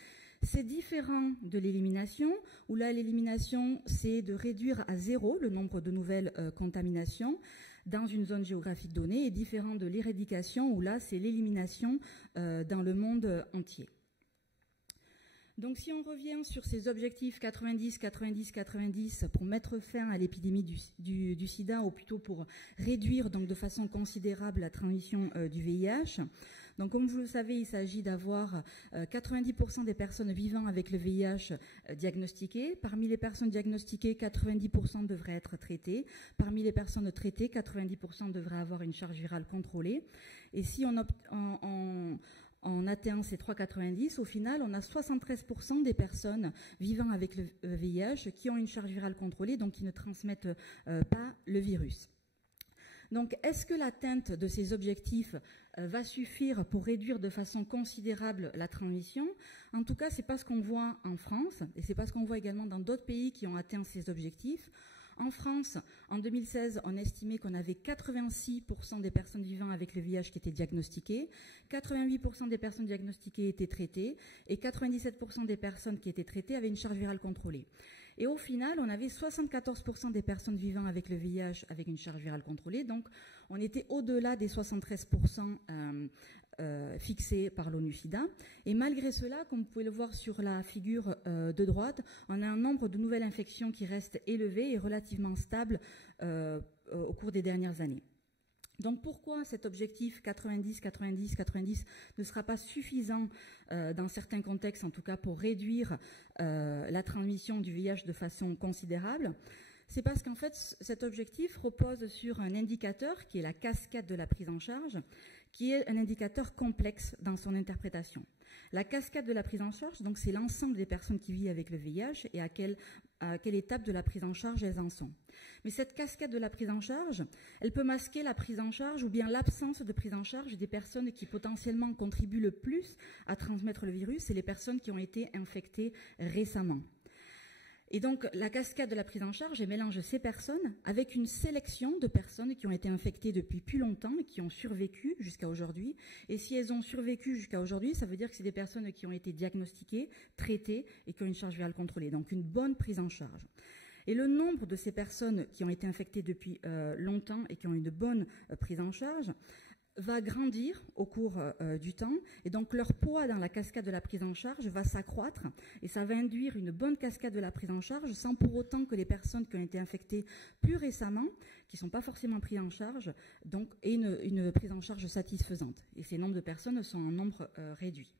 C'est différent de l'élimination, où là, l'élimination, c'est de réduire à zéro le nombre de nouvelles contaminations. dans une zone géographique donnée est différent de l'éradication où là, c'est l'élimination dans le monde entier. Donc si on revient sur ces objectifs 90, 90, 90 pour mettre fin à l'épidémie du sida, ou plutôt pour réduire donc de façon considérable la transmission du VIH, donc comme vous le savez, il s'agit d'avoir 90% des personnes vivant avec le VIH diagnostiquées. Parmi les personnes diagnostiquées, 90% devraient être traitées. Parmi les personnes traitées, 90% devraient avoir une charge virale contrôlée. Et si on atteint ces 3,90, au final, on a 73% des personnes vivant avec le VIH qui ont une charge virale contrôlée, donc qui ne transmettent pas le virus. Donc, est-ce que l'atteinte de ces objectifs va suffire pour réduire de façon considérable la transmission? En tout cas, ce n'est pas ce qu'on voit en France, et ce n'est pas ce qu'on voit également dans d'autres pays qui ont atteint ces objectifs. En France, en 2016, on estimait qu'on avait 86% des personnes vivant avec le VIH qui étaient diagnostiquées, 88% des personnes diagnostiquées étaient traitées, et 97% des personnes qui étaient traitées avaient une charge virale contrôlée. Et au final, on avait 74% des personnes vivant avec le VIH avec une charge virale contrôlée, donc on était au-delà des 73% fixés par l'ONU-SIDA. Et malgré cela, comme vous pouvez le voir sur la figure de droite, on a un nombre de nouvelles infections qui reste élevé et relativement stable au cours des dernières années. Donc pourquoi cet objectif 90, 90, 90 ne sera pas suffisant dans certains contextes, en tout cas pour réduire la transmission du VIH de façon considérable? C'est parce qu'en fait cet objectif repose sur un indicateur qui est la cascade de la prise en charge, qui est un indicateur complexe dans son interprétation. La cascade de la prise en charge, donc c'est l'ensemble des personnes qui vivent avec le VIH et à quelle étape de la prise en charge elles en sont. Mais cette cascade de la prise en charge, elle peut masquer la prise en charge ou bien l'absence de prise en charge des personnes qui potentiellement contribuent le plus à transmettre le virus, c'est les personnes qui ont été infectées récemment. Et donc, la cascade de la prise en charge, elle mélange ces personnes avec une sélection de personnes qui ont été infectées depuis plus longtemps et qui ont survécu jusqu'à aujourd'hui. Et si elles ont survécu jusqu'à aujourd'hui, ça veut dire que c'est des personnes qui ont été diagnostiquées, traitées et qui ont une charge virale contrôlée. Donc, une bonne prise en charge. Et le nombre de ces personnes qui ont été infectées depuis longtemps et qui ont une bonne prise en charge va grandir au cours du temps, et donc leur poids dans la cascade de la prise en charge va s'accroître, et ça va induire une bonne cascade de la prise en charge sans pour autant que les personnes qui ont été infectées plus récemment, qui ne sont pas forcément prises en charge, donc aient une prise en charge satisfaisante. Et ces nombres de personnes sont en nombre réduit.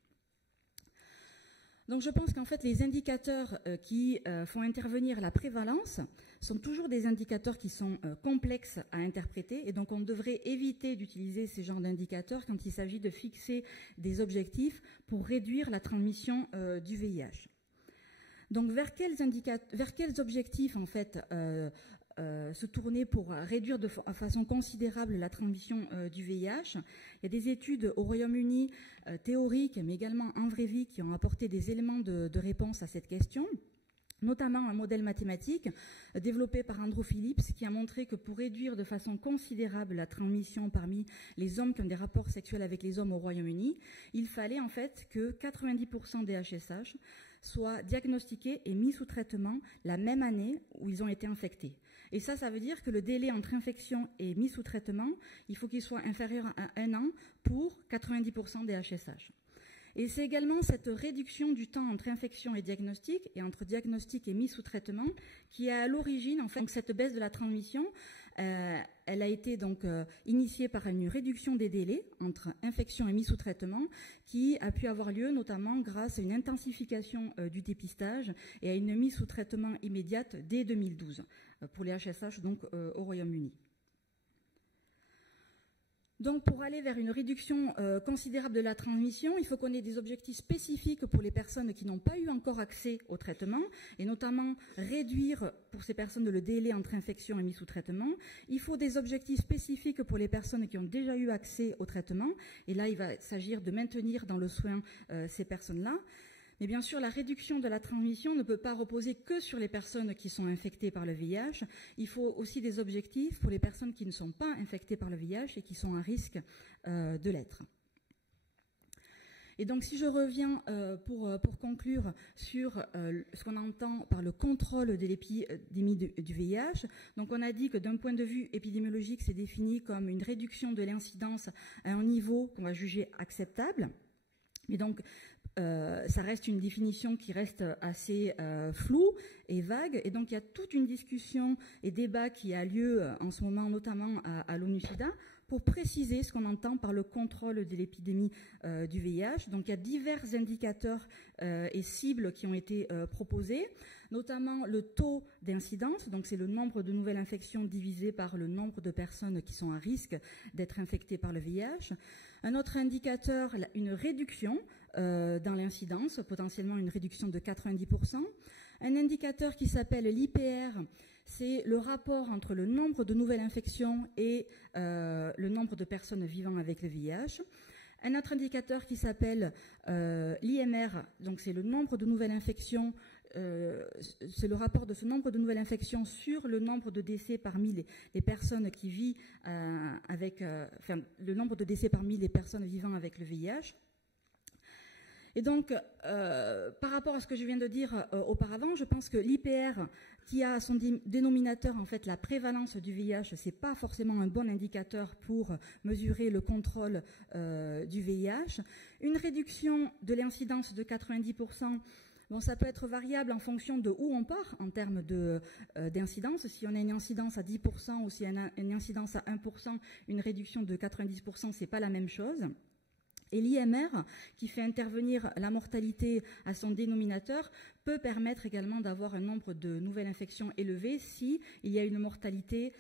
Donc je pense qu'en fait les indicateurs qui font intervenir la prévalence sont toujours des indicateurs qui sont complexes à interpréter, et donc on devrait éviter d'utiliser ces genres d'indicateurs quand il s'agit de fixer des objectifs pour réduire la transmission du VIH. Donc vers quels objectifs en fait se tourner pour réduire de façon considérable la transmission du VIH. Il y a des études au Royaume-Uni théoriques, mais également en vraie vie, qui ont apporté des éléments de réponse à cette question, notamment un modèle mathématique développé par Andrew Phillips qui a montré que pour réduire de façon considérable la transmission parmi les hommes qui ont des rapports sexuels avec les hommes au Royaume-Uni, il fallait en fait que 90% des HSH soient diagnostiqués et mis sous traitement la même année où ils ont été infectés. Et ça veut dire que le délai entre infection et mise sous traitement, il faut qu'il soit inférieur à 1 an pour 90% des HSH. Et c'est également cette réduction du temps entre infection et diagnostic, et entre diagnostic et mise sous traitement, qui est à l'origine, en fait, donc cette baisse de la transmission. Elle a été donc initiée par une réduction des délais entre infection et mise sous traitement, qui a pu avoir lieu notamment grâce à une intensification du dépistage et à une mise sous traitement immédiate dès 2012 pour les HSH donc au Royaume-Uni. Donc pour aller vers une réduction considérable de la transmission, il faut qu'on ait des objectifs spécifiques pour les personnes qui n'ont pas eu encore accès au traitement, et notamment réduire pour ces personnes le délai entre infection et mise sous traitement. Il faut des objectifs spécifiques pour les personnes qui ont déjà eu accès au traitement, et là il va s'agir de maintenir dans le soin ces personnes-là. Mais bien sûr, la réduction de la transmission ne peut pas reposer que sur les personnes qui sont infectées par le VIH. Il faut aussi des objectifs pour les personnes qui ne sont pas infectées par le VIH et qui sont à risque de l'être. Et donc, si je reviens pour conclure sur ce qu'on entend par le contrôle de l'épidémie du VIH, donc on a dit que d'un point de vue épidémiologique, c'est défini comme une réduction de l'incidence à un niveau qu'on va juger acceptable. Et donc, ça reste une définition qui reste assez floue et vague. Et donc, il y a toute une discussion et débat qui a lieu en ce moment, notamment à l'ONU-SIDA, pour préciser ce qu'on entend par le contrôle de l'épidémie du VIH. Donc, il y a divers indicateurs et cibles qui ont été proposés, notamment le taux d'incidence, donc c'est le nombre de nouvelles infections divisé par le nombre de personnes qui sont à risque d'être infectées par le VIH. Un autre indicateur, une réduction dans l'incidence, potentiellement une réduction de 90%. Un indicateur qui s'appelle l'IPR, c'est le rapport entre le nombre de nouvelles infections et le nombre de personnes vivant avec le VIH. Un autre indicateur qui s'appelle l'IMR, donc c'est le nombre de nouvelles infections, c'est le rapport de ce nombre de nouvelles infections sur le nombre de décès parmi les personnes qui vivent enfin, le nombre de décès parmi les personnes vivant avec le VIH. Et donc, par rapport à ce que je viens de dire auparavant, je pense que l'IPR, qui a à son dénominateur en fait la prévalence du VIH, c'est pas forcément un bon indicateur pour mesurer le contrôle du VIH. Une réduction de l'incidence de 90%. Bon, ça peut être variable en fonction de où on part en termes d'incidence. Si on a une incidence à 10% ou si on a une incidence à 1%, une réduction de 90%, c'est pas la même chose. Et l'IMR, qui fait intervenir la mortalité à son dénominateur, peut permettre également d'avoir un nombre de nouvelles infections élevé s'il y a une mortalité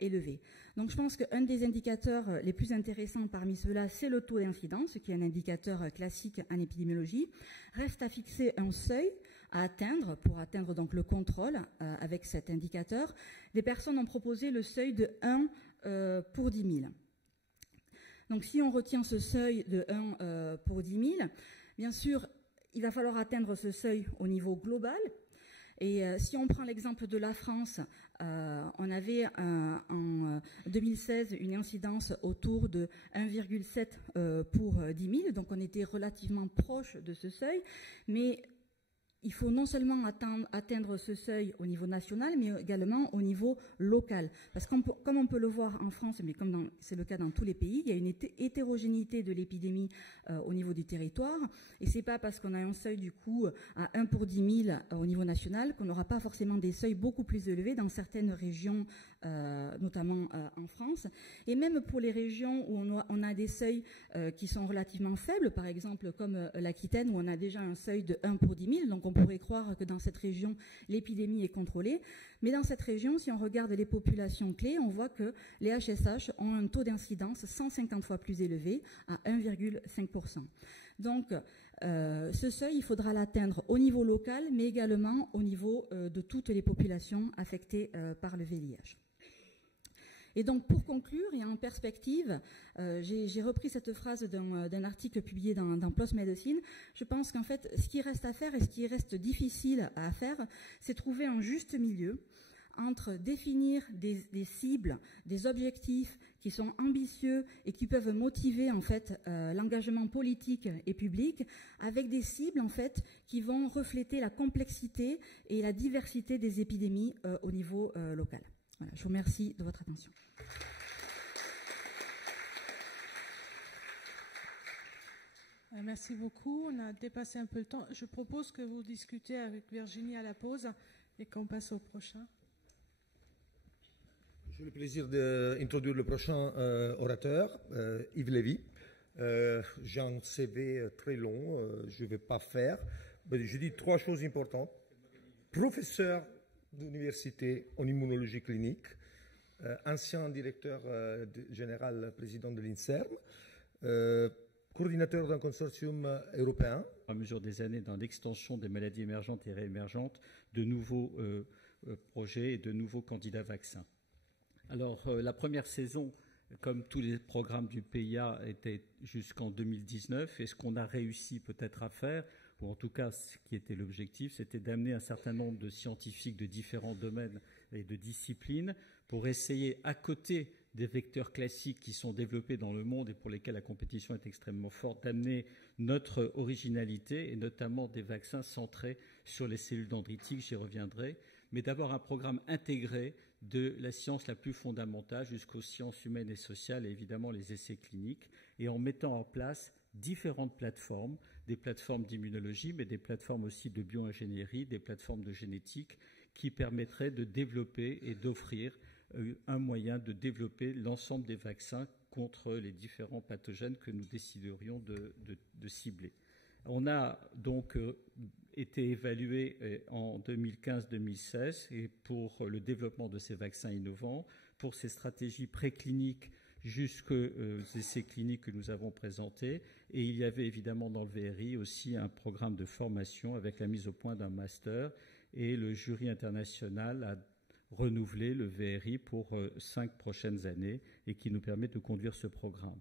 élevée. Donc je pense qu'un des indicateurs les plus intéressants parmi ceux-là, c'est le taux d'incidence, qui est un indicateur classique en épidémiologie. Reste à fixer un seuil à atteindre pour atteindre donc le contrôle avec cet indicateur. Des personnes ont proposé le seuil de 1 pour 10 000. Donc si on retient ce seuil de 1 pour 10 000, bien sûr, il va falloir atteindre ce seuil au niveau global. Et si on prend l'exemple de la France, on avait en 2016 une incidence autour de 1,7 pour 10 000, donc on était relativement proche de ce seuil, mais il faut non seulement atteindre ce seuil au niveau national, mais également au niveau local. Parce que comme on peut le voir en France, mais comme c'est le cas dans tous les pays, il y a une hétérogénéité de l'épidémie au niveau du territoire. Et c'est pas parce qu'on a un seuil du coup à 1 pour 10 000 au niveau national qu'on n'aura pas forcément des seuils beaucoup plus élevés dans certaines régions, notamment en France. Et même pour les régions où on a des seuils qui sont relativement faibles, par exemple comme l'Aquitaine, où on a déjà un seuil de 1 pour 10 000, donc on pourrait croire que dans cette région, l'épidémie est contrôlée. Mais dans cette région, si on regarde les populations clés, on voit que les HSH ont un taux d'incidence 150 fois plus élevé, à 1,5%. Donc, ce seuil, il faudra l'atteindre au niveau local, mais également au niveau de toutes les populations affectées par le VIH. Et donc, pour conclure et en perspective, j'ai repris cette phrase d'un article publié dans PLOS Medicine. Je pense qu'en fait, ce qui reste à faire et ce qui reste difficile à faire, c'est trouver un juste milieu entre définir des cibles, des objectifs qui sont ambitieux et qui peuvent motiver en fait l'engagement politique et public, avec des cibles en fait qui vont refléter la complexité et la diversité des épidémies au niveau local. Voilà, je vous remercie de votre attention. Merci beaucoup. On a dépassé un peu le temps. Je propose que vous discutez avec Virginie à la pause et qu'on passe au prochain. J'ai le plaisir d'introduire le prochain orateur, Yves Lévy. J'ai un CV très long, je ne vais pas faire. Mais je dis 3 choses importantes. Professeur d'université en immunologie clinique, ancien directeur général, président de l'INSERM, coordinateur d'un consortium européen. À mesure des années, dans l'extension des maladies émergentes et réémergentes, de nouveaux projets et de nouveaux candidats vaccins. Alors, la première saison, comme tous les programmes du PIA, était jusqu'en 2019. Et ce qu'on a réussi peut-être à faire, ou en tout cas ce qui était l'objectif, c'était d'amener un certain nombre de scientifiques de différents domaines et de disciplines pour essayer, à côté des vecteurs classiques qui sont développés dans le monde et pour lesquels la compétition est extrêmement forte, d'amener notre originalité et notamment des vaccins centrés sur les cellules dendritiques, j'y reviendrai, mais d'avoir un programme intégré de la science la plus fondamentale jusqu'aux sciences humaines et sociales et évidemment les essais cliniques, et en mettant en place différentes plateformes, des plateformes d'immunologie, mais des plateformes aussi de bioingénierie, des plateformes de génétique, qui permettraient de développer et d'offrir un moyen de développer l'ensemble des vaccins contre les différents pathogènes que nous déciderions de cibler. On a donc été évalué en 2015-2016 et pour le développement de ces vaccins innovants, pour ces stratégies précliniques jusqu'aux essais cliniques que nous avons présentés. Et il y avait évidemment dans le VRI aussi un programme de formation avec la mise au point d'un master, et le jury international a renouvelé le VRI pour 5 prochaines années et qui nous permet de conduire ce programme.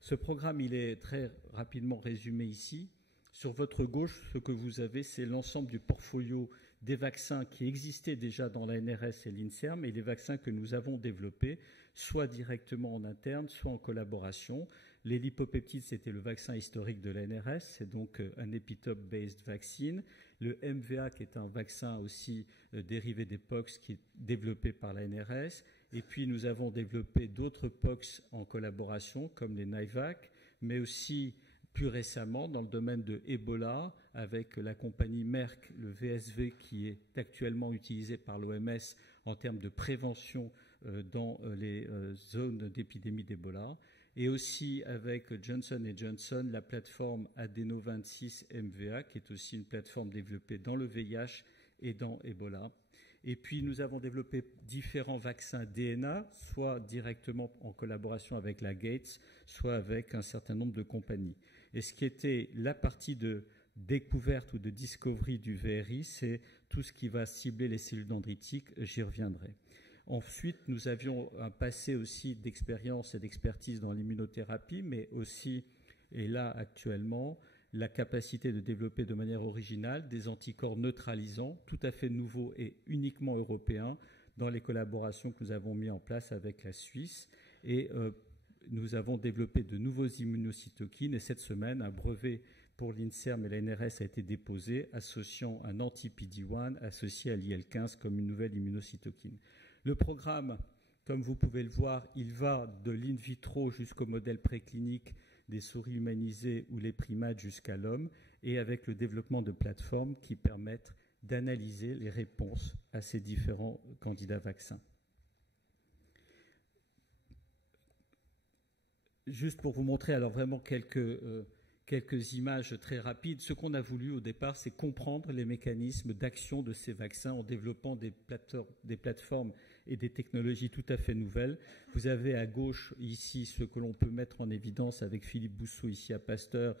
Ce programme, il est très rapidement résumé ici. Sur votre gauche, ce que vous avez, c'est l'ensemble du portfolio des vaccins qui existaient déjà dans l'ANRS et l'INSERM et les vaccins que nous avons développés, soit directement en interne, soit en collaboration. Les lipopeptides, c'était le vaccin historique de l'ANRS, c'est donc un epitope-based vaccine. Le MVA, qui est un vaccin aussi dérivé des POX, qui est développé par l'ANRS. Et puis, nous avons développé d'autres POX en collaboration, comme les NIVAC, mais aussi plus récemment dans le domaine de Ebola, avec la compagnie Merck, le VSV, qui est actuellement utilisé par l'OMS en termes de prévention dans les zones d'épidémie d'Ebola, et aussi avec Johnson & Johnson, la plateforme Adeno26 MVA, qui est aussi une plateforme développée dans le VIH et dans Ebola. Et puis, nous avons développé différents vaccins DNA, soit directement en collaboration avec la Gates, soit avec un certain nombre de compagnies. Et ce qui était la partie de découverte ou de discovery du VRI, c'est tout ce qui va cibler les cellules dendritiques, j'y reviendrai. Ensuite, nous avions un passé aussi d'expérience et d'expertise dans l'immunothérapie, mais aussi, et là actuellement, la capacité de développer de manière originale des anticorps neutralisants, tout à fait nouveaux et uniquement européens, dans les collaborations que nous avons mises en place avec la Suisse. Et nous avons développé de nouveaux immunocytokines, et cette semaine, un brevet pour l'INSERM et l'ANRS a été déposé, associant un anti-PD-1 associé à l'IL-15 comme une nouvelle immunocytokine. Le programme, comme vous pouvez le voir, il va de l'in vitro jusqu'au modèle préclinique des souris humanisées ou les primates jusqu'à l'homme, et avec le développement de plateformes qui permettent d'analyser les réponses à ces différents candidats vaccins. Juste pour vous montrer alors vraiment quelques images très rapides. Ce qu'on a voulu au départ, c'est comprendre les mécanismes d'action de ces vaccins en développant des plateformes et des technologies tout à fait nouvelles. Vous avez à gauche ici ce que l'on peut mettre en évidence avec Philippe Bousseau ici à Pasteur,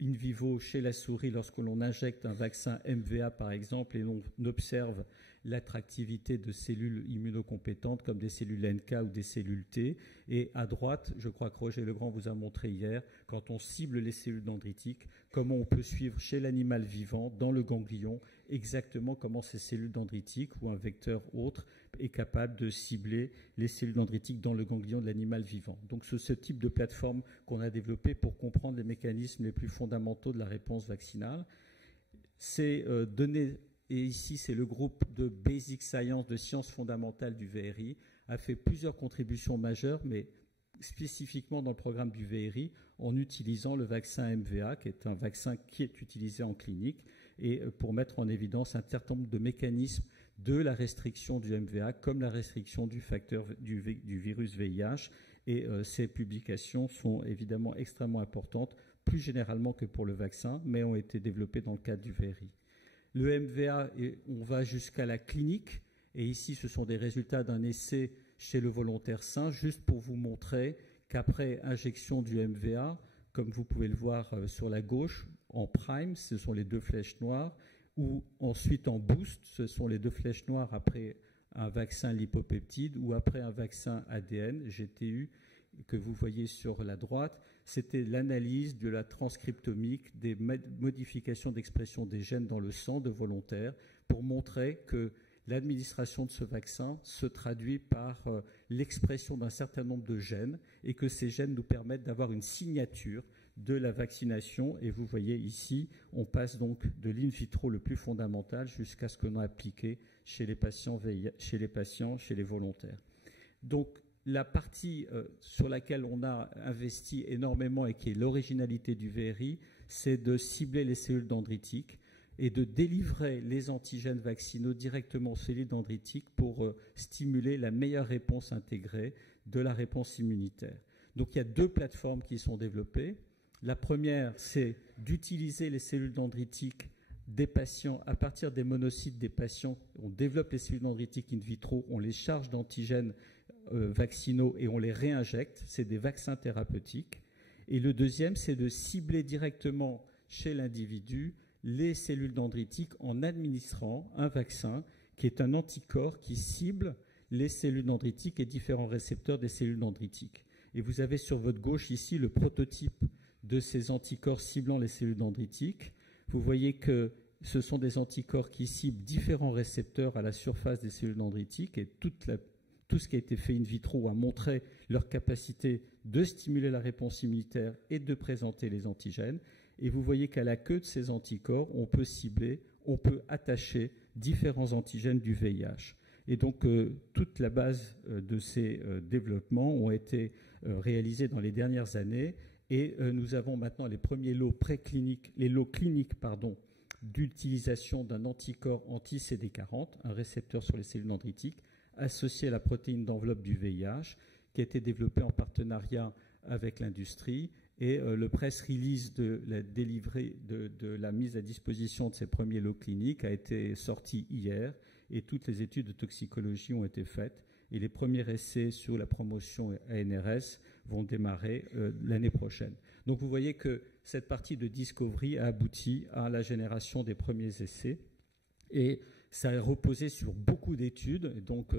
in vivo chez la souris lorsque l'on injecte un vaccin MVA par exemple et l'on observe l'attractivité de cellules immunocompétentes comme des cellules NK ou des cellules T. Et à droite, je crois que Roger Legrand vous a montré hier, quand on cible les cellules dendritiques, comment on peut suivre chez l'animal vivant, dans le ganglion, exactement comment ces cellules dendritiques ou un vecteur autre est capable de cibler les cellules dendritiques dans le ganglion de l'animal vivant. Donc c'est ce type de plateforme qu'on a développé pour comprendre les mécanismes les plus fondamentaux de la réponse vaccinale. Ces données, et ici c'est le groupe de Basic Science, de sciences fondamentales du VRI, a fait plusieurs contributions majeures, mais spécifiquement dans le programme du VRI, en utilisant le vaccin MVA, qui est un vaccin qui est utilisé en clinique, et pour mettre en évidence un certain nombre de mécanismes de la restriction du MVA, comme la restriction du facteur du virus VIH. Et ces publications sont évidemment extrêmement importantes, plus généralement que pour le vaccin, mais ont été développées dans le cadre du VRI. Le MVA, on va jusqu'à la clinique, et ici ce sont des résultats d'un essai chez le volontaire sain, juste pour vous montrer qu'après injection du MVA, comme vous pouvez le voir sur la gauche, en prime, ce sont les 2 flèches noires, ou ensuite en boost, ce sont les 2 flèches noires après un vaccin lipopeptide ou après un vaccin ADN, GTU, que vous voyez sur la droite. C'était l'analyse de la transcriptomique des modifications d'expression des gènes dans le sang de volontaires pour montrer que l'administration de ce vaccin se traduit par l'expression d'un certain nombre de gènes et que ces gènes nous permettent d'avoir une signature de la vaccination. Et vous voyez ici, on passe donc de l'in vitro le plus fondamental jusqu'à ce qu'on a appliqué chez les patients, chez les volontaires. Donc, la partie sur laquelle on a investi énormément et qui est l'originalité du VRI, c'est de cibler les cellules dendritiques et de délivrer les antigènes vaccinaux directement aux cellules dendritiques pour stimuler la meilleure réponse intégrée de la réponse immunitaire. Donc il y a deux plateformes qui sont développées. La première, c'est d'utiliser les cellules dendritiques des patients à partir des monocytes des patients. On développe les cellules dendritiques in vitro, on les charge d'antigènes vaccinaux et on les réinjecte. C'est des vaccins thérapeutiques. Et le deuxième, c'est de cibler directement chez l'individu les cellules dendritiques en administrant un vaccin qui est un anticorps qui cible les cellules dendritiques et différents récepteurs des cellules dendritiques. Et vous avez sur votre gauche ici le prototype de ces anticorps ciblant les cellules dendritiques. Vous voyez que ce sont des anticorps qui ciblent différents récepteurs à la surface des cellules dendritiques et tout ce qui a été fait in vitro a montré leur capacité de stimuler la réponse immunitaire et de présenter les antigènes. Et vous voyez qu'à la queue de ces anticorps, on peut cibler, on peut attacher différents antigènes du VIH. Et donc, toute la base de ces développements ont été réalisés dans les dernières années. Et nous avons maintenant les premiers lots précliniques, les lots cliniques, d'utilisation d'un anticorps anti-CD40, un récepteur sur les cellules dendritiques, associé à la protéine d'enveloppe du VIH, qui a été développé en partenariat avec l'industrie. Et le press release de la mise à disposition de ces premiers lots cliniques a été sorti hier, et toutes les études de toxicologie ont été faites. Et les premiers essais sur la promotion ANRS vont démarrer l'année prochaine. Donc vous voyez que cette partie de Discovery a abouti à la génération des premiers essais. Et ça a reposé sur beaucoup d'études, donc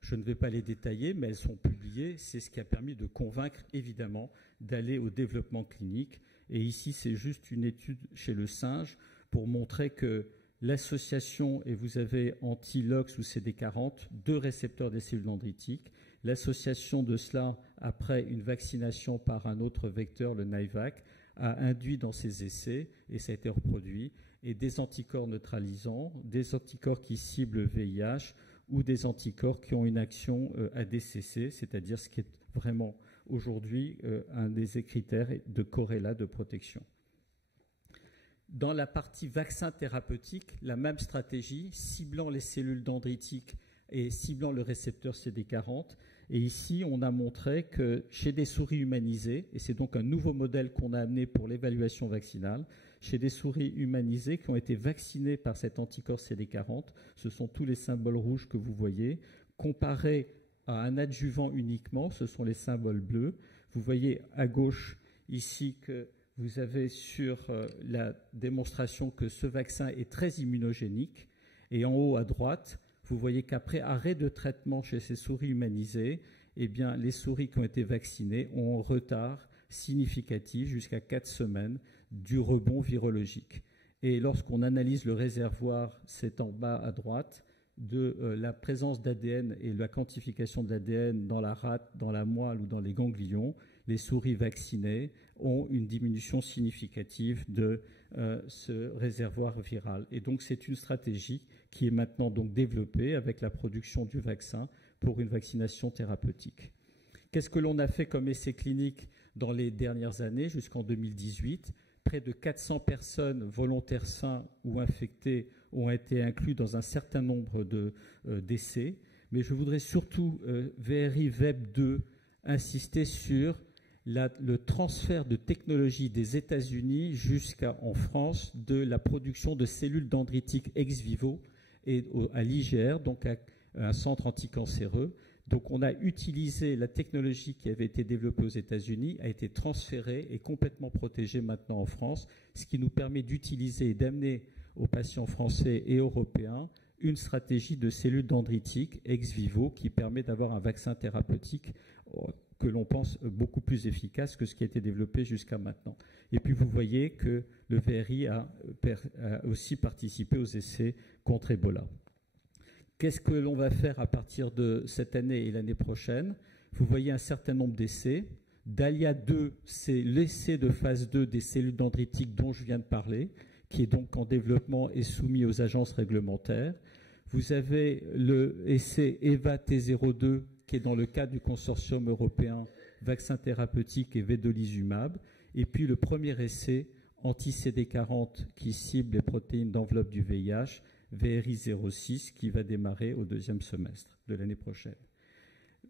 je ne vais pas les détailler, mais elles sont publiées. C'est ce qui a permis de convaincre, évidemment, d'aller au développement clinique. Et ici, c'est juste une étude chez le singe pour montrer que l'association, et vous avez anti-LOX ou CD40, deux récepteurs des cellules dendritiques, l'association de cela après une vaccination par un autre vecteur, le NIVAC, a induit dans ces essais, et ça a été reproduit, et des anticorps neutralisants, des anticorps qui ciblent le VIH ou des anticorps qui ont une action ADCC, c'est-à-dire ce qui est vraiment aujourd'hui un des critères de corrélat de protection. Dans la partie vaccin thérapeutique, la même stratégie, ciblant les cellules dendritiques et ciblant le récepteur CD40. Et ici, on a montré que chez des souris humanisées, et c'est donc un nouveau modèle qu'on a amené pour l'évaluation vaccinale, chez des souris humanisées qui ont été vaccinées par cet anticorps CD40, ce sont tous les symboles rouges que vous voyez, comparés à un adjuvant uniquement, ce sont les symboles bleus. Vous voyez à gauche ici que vous avez sur la démonstration que ce vaccin est très immunogénique. Et en haut à droite, vous voyez qu'après arrêt de traitement chez ces souris humanisées, eh bien, les souris qui ont été vaccinées ont un retard significatif jusqu'à 4 semaines du rebond virologique. Et lorsqu'on analyse le réservoir, c'est en bas à droite, de la présence d'ADN et la quantification de l'ADN dans la rate, dans la moelle ou dans les ganglions, les souris vaccinées ont une diminution significative de ce réservoir viral. Et donc, c'est une stratégie qui est maintenant donc développée avec la production du vaccin pour une vaccination thérapeutique. Qu'est-ce que l'on a fait comme essai clinique dans les dernières années jusqu'en 2018 ? Près de 400 personnes volontaires sains ou infectées ont été inclus dans un certain nombre d'essais. Mais je voudrais surtout, VRI VEB 2, insister sur le transfert de technologie des États-Unis jusqu'en France de la production de cellules dendritiques ex vivo et à l'IGR, donc à un centre anticancéreux. Donc on a utilisé la technologie qui avait été développée aux États-Unis, a été transférée et complètement protégée maintenant en France, ce qui nous permet d'utiliser et d'amener aux patients français et européens une stratégie de cellules dendritiques ex vivo qui permet d'avoir un vaccin thérapeutique que l'on pense beaucoup plus efficace que ce qui a été développé jusqu'à maintenant. Et puis vous voyez que le VRI a aussi participé aux essais contre Ebola. Qu'est-ce que l'on va faire à partir de cette année et l'année prochaine? Vous voyez un certain nombre d'essais. Dahlia 2, c'est l'essai de phase 2 des cellules dendritiques dont je viens de parler, qui est donc en développement et soumis aux agences réglementaires. Vous avez l'essai EVA T02, qui est dans le cadre du consortium européen vaccin thérapeutique et vedolizumab. Et puis le premier essai anti-CD40 qui cible les protéines d'enveloppe du VIH, VRI06, qui va démarrer au deuxième semestre de l'année prochaine.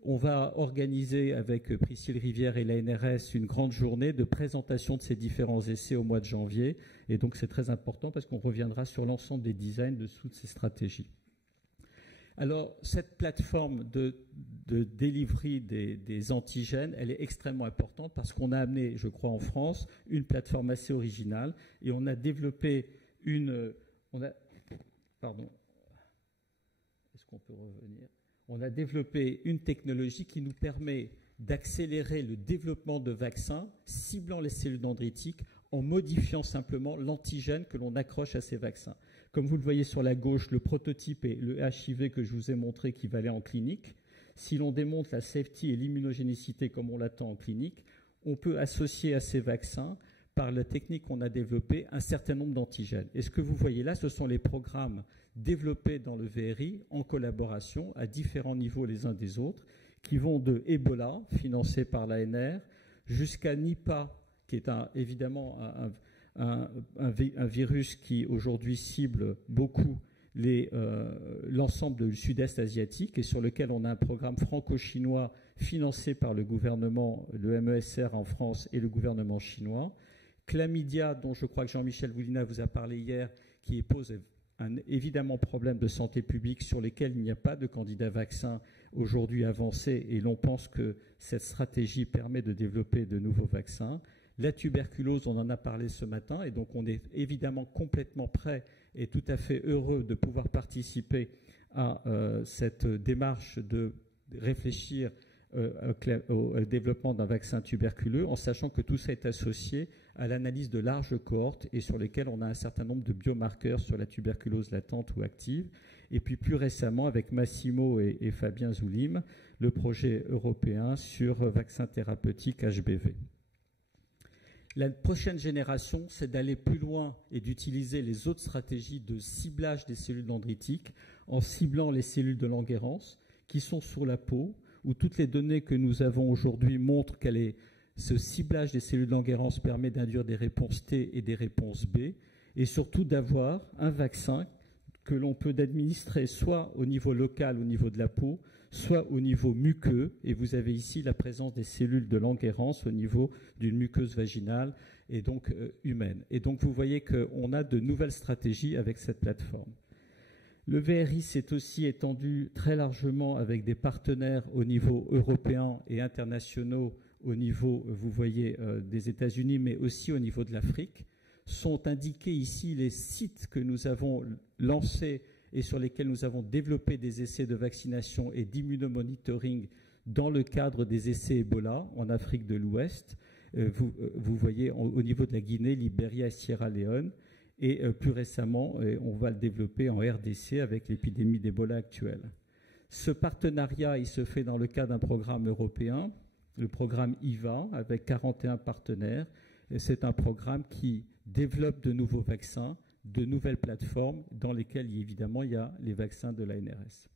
On va organiser avec Priscille Rivière et l'ANRS une grande journée de présentation de ces différents essais au mois de janvier. Et donc c'est très important parce qu'on reviendra sur l'ensemble des designs de toutes ces stratégies. Alors cette plateforme de delivery des antigènes, elle est extrêmement importante parce qu'on a amené, je crois en France, une plateforme assez originale et on a développé On a développé une technologie qui nous permet d'accélérer le développement de vaccins ciblant les cellules dendritiques en modifiant simplement l'antigène que l'on accroche à ces vaccins. Comme vous le voyez sur la gauche, le prototype est le HIV que je vous ai montré qui va aller en clinique. Si l'on démontre la safety et l'immunogénicité comme on l'attend en clinique, on peut associer à ces vaccins, par la technique qu'on a développée, un certain nombre d'antigènes. Et ce que vous voyez là, ce sont les programmes développés dans le VRI en collaboration à différents niveaux les uns des autres, qui vont de Ebola, financé par l'ANR, jusqu'à Nipah, qui est évidemment un virus qui aujourd'hui cible beaucoup l'ensemble du sud-est asiatique et sur lequel on a un programme franco-chinois financé par le gouvernement, le MESR en France et le gouvernement chinois. Chlamydia, dont je crois que Jean-Michel Woulina vous a parlé hier, qui pose un évidemment problème de santé publique sur lesquels il n'y a pas de candidat vaccin aujourd'hui avancé et l'on pense que cette stratégie permet de développer de nouveaux vaccins. La tuberculose, on en a parlé ce matin et donc on est évidemment complètement prêt et tout à fait heureux de pouvoir participer à cette démarche de réfléchir au développement d'un vaccin tuberculeux en sachant que tout ça est associé à l'analyse de larges cohortes et sur lesquelles on a un certain nombre de biomarqueurs sur la tuberculose latente ou active. Et puis plus récemment, avec Massimo et Fabien Zoulim, le projet européen sur vaccin thérapeutique HBV. La prochaine génération, c'est d'aller plus loin et d'utiliser les autres stratégies de ciblage des cellules dendritiques en ciblant les cellules de Langerhans qui sont sur la peau, où toutes les données que nous avons aujourd'hui montrent que ce ciblage des cellules de Langerhans permet d'induire des réponses T et des réponses B, et surtout d'avoir un vaccin que l'on peut administrer soit au niveau local, au niveau de la peau, soit au niveau muqueux, et vous avez ici la présence des cellules de Langerhans au niveau d'une muqueuse vaginale et donc humaine. Et donc vous voyez qu'on a de nouvelles stratégies avec cette plateforme. Le VRI s'est aussi étendu très largement avec des partenaires au niveau européen et internationaux, au niveau, vous voyez, des États-Unis, mais aussi au niveau de l'Afrique. Sont indiqués ici les sites que nous avons lancés et sur lesquels nous avons développé des essais de vaccination et d'immunomonitoring dans le cadre des essais Ebola en Afrique de l'Ouest. Vous voyez au niveau de la Guinée, Libéria et Sierra Leone. Et plus récemment, on va le développer en RDC avec l'épidémie d'Ebola actuelle. Ce partenariat, il se fait dans le cadre d'un programme européen, le programme IVA, avec 41 partenaires. C'est un programme qui développe de nouveaux vaccins, de nouvelles plateformes dans lesquelles, évidemment, il y a les vaccins de l'ANRS.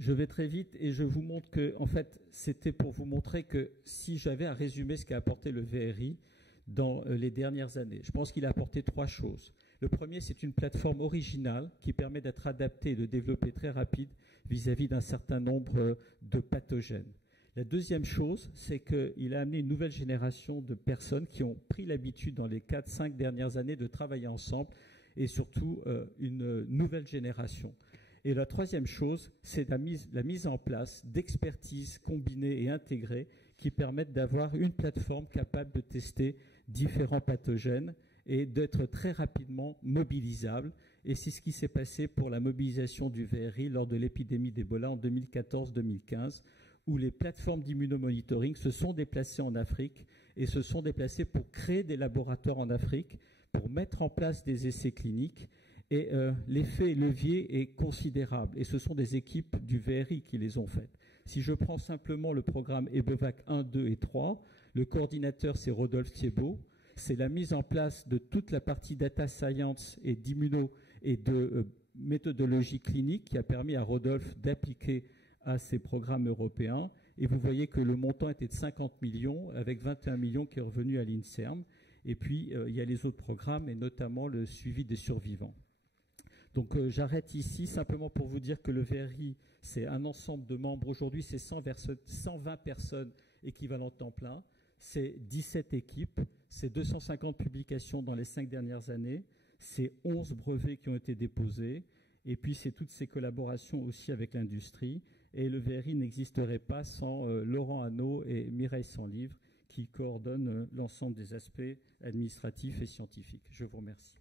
Je vais très vite et je vous montre que, en fait, c'était pour vous montrer que si j'avais à résumer ce qu'a apporté le VRI dans les dernières années, je pense qu'il a apporté 3 choses. Le premier, c'est une plateforme originale qui permet d'être adaptée et de développer très rapide vis-à-vis d'un certain nombre de pathogènes. La deuxième chose, c'est qu'il a amené une nouvelle génération de personnes qui ont pris l'habitude dans les 4-5 dernières années de travailler ensemble et surtout une nouvelle génération. Et la troisième chose, c'est la mise en place d'expertises combinées et intégrées qui permettent d'avoir une plateforme capable de tester différents pathogènes et d'être très rapidement mobilisable. Et c'est ce qui s'est passé pour la mobilisation du VRI lors de l'épidémie d'Ebola en 2014-2015, où les plateformes d'immunomonitoring se sont déplacées en Afrique et se sont déplacées pour créer des laboratoires en Afrique, pour mettre en place des essais cliniques Et l'effet levier est considérable. Et ce sont des équipes du VRI qui les ont faites. Si je prends simplement le programme EBEVAC 1, 2 et 3, le coordinateur, c'est Rodolphe Thiebaud. C'est la mise en place de toute la partie data science et d'immuno et de méthodologie clinique qui a permis à Rodolphe d'appliquer à ces programmes européens. Et vous voyez que le montant était de 50 millions, avec 21 millions qui est revenu à l'INSERM. Et puis, il y a les autres programmes, et notamment le suivi des survivants. Donc, j'arrête ici simplement pour vous dire que le VRI, c'est un ensemble de membres. Aujourd'hui, c'est 120 personnes équivalentes temps plein. C'est 17 équipes. C'est 250 publications dans les 5 dernières années. C'est 11 brevets qui ont été déposés. Et puis, c'est toutes ces collaborations aussi avec l'industrie. Et le VRI n'existerait pas sans Laurent Hannot et Mireille Sanlivre qui coordonnent l'ensemble des aspects administratifs et scientifiques. Je vous remercie.